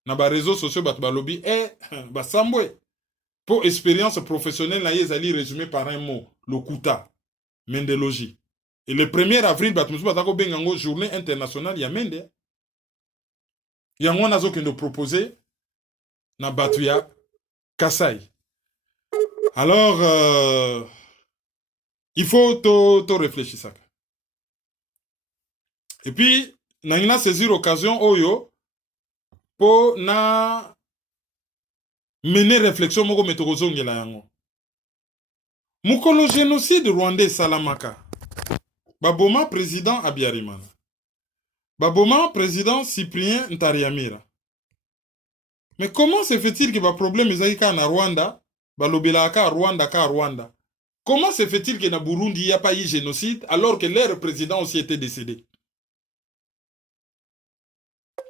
Na ba réseaux sociaux bat ba lobby, ba sambwe. Pour expérience professionnelle na yezali résumé par un mot, lokuta, Mendelogie. Et le 1er avril, bat musu batako bengango journée internationale ya Mende. Yango nazo kendo proposer na batuya Kasai. Alors, il faut to réfléchir ça. Et puis, na saisir l'occasion oyo pour na mener réflexion moko metozongela yango. Mukolo génocide rwandais Salamaka. Baboma président Abiyarimana. Baboma président Cyprien Ntariamira. Mais comment se fait-il que ba problème ezalika na Rwanda, balobela ka Rwanda? Comment se fait-il que na Burundi il n'y a pas eu génocide alors que leur président aussi était décédé?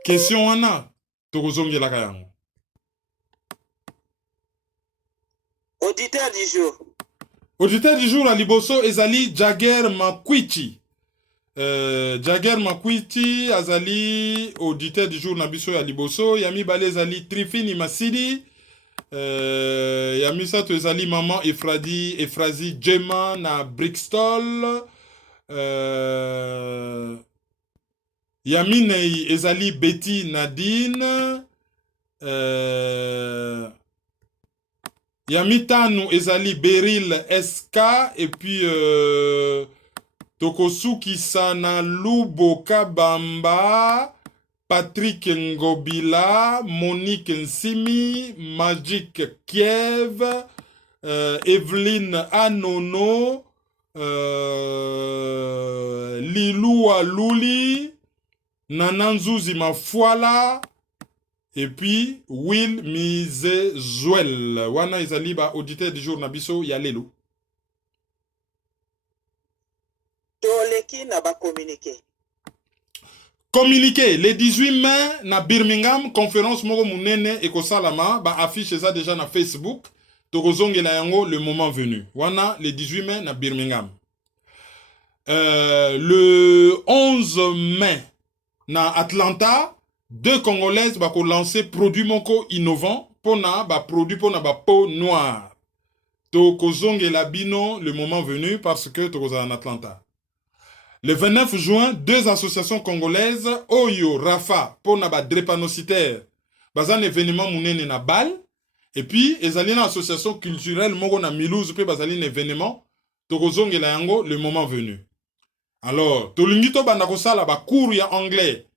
Question wana tokozongela kayango. Auditeur du jour. Auditeur du jour à Liboso ezali Jagger Makwiti. Jagger Makwiti azali auditeur du jour na biso ya Liboso, yami bale ezali Trifini Masidi. Yami sato ezali maman Efrazi Djema na Brixtol. Yamine ezali Betty Nadine. Yamitanu ezali Beryl SK. Et puis Tokosuki Sana Luboka Bamba. Patrick Ngobila, Monique Nsimi, Magic Kiev, Evelyne Anono, Lilou Luli, Nananzuzi Mafuala, et puis Will Mise Joel. Wana ezali ba auditeur du jour Nabiso Yalelo. Toleki na ba communiqué. Communiqué le 18 mai na Birmingham, conférence moko munene eko salama, ba affiche ça déjà na Facebook. Tokozongela yango le moment venu. Wana le 18 mai na Birmingham. Le 11 mai na Atlanta, deux Congolaises bako lancer produit moko innovant pona ba produit pona ba peau noire. Tokozongela bino le moment venu parce que tokoza en Atlanta. Le 29 juin, deux associations congolaises, Oyo, Rafa, pour na drépanocytaire, bazan événement mounene na Bal, et puis, ezali na association culturelle, moko na Milouze, puis bazali événement, tokozonge la yango, le moment venu. Alors, tolingito bandako sala ba cours ya anglais,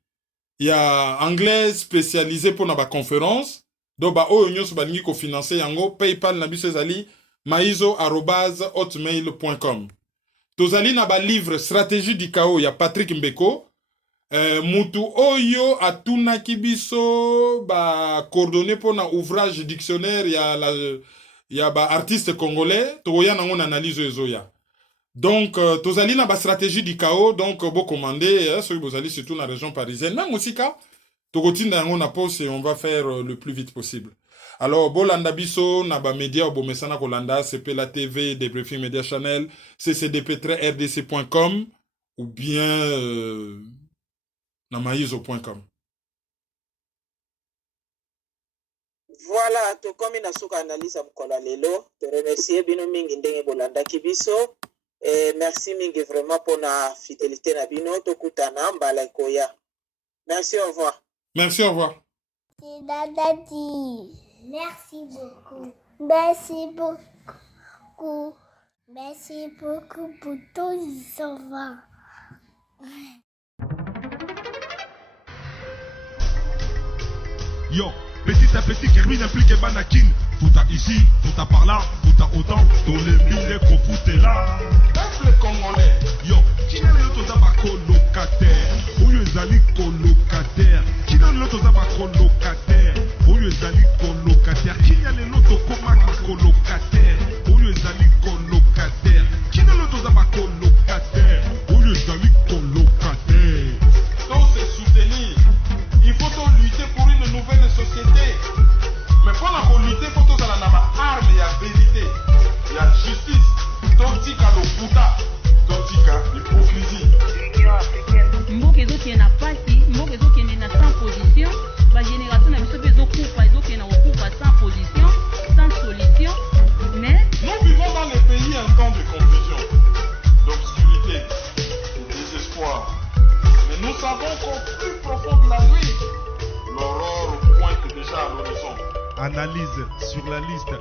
ya anglais spécialisé pour na ba conférence, do ba oyo nyos balingi ko financer yango, PayPal na biso ezali, maizo@hotmail.com. Tozali na ba livre stratégie du chaos ya Patrick Mbeko. Mutu oyo atuna kibiso ba coordonné pour na ouvrage dictionnaire ya ba artiste congolais. Toya nango na analyse ezoya. Donc tozali na ba stratégie du chaos, donc bo commander ceux qui bozali surtout na région parisienne. Même aussi ka tokotinda yango na poste et on va faire le plus vite possible. Alors, bolanda biso na ba média bo mesana kolanda CP la TV, Débriefing Media Channel, ccdp-rdc.com ou bien na maizo.com. Voilà, to komi na suka analyse mkola lelo. Te remercier bino mingi ndenge bolanda kibiso. Et merci mingi vraiment pour la fidélité na bino. To kutana mbala koya. Merci, au revoir. Merci, au revoir. C'est Dadadi. Merci beaucoup. Merci beaucoup. Merci beaucoup pour tous les enfants. Yo, petit à petit, Kermine implique Banakin. Tout à ici, tout à par là, tout à autant. Tous les mille qu'on est là. Peuple congolais. Yo, qui n'est l'autre d'abord colocataire? Où est Ali colocataire? Qui n'est l'autre d'abord colocataire? Où est Ali colocataire? Qui n'est l'autre comme colocataire? savons qu'au plus profond de la nuit, l'aurore pointe déjà à l'horizon. Analyse sur la liste.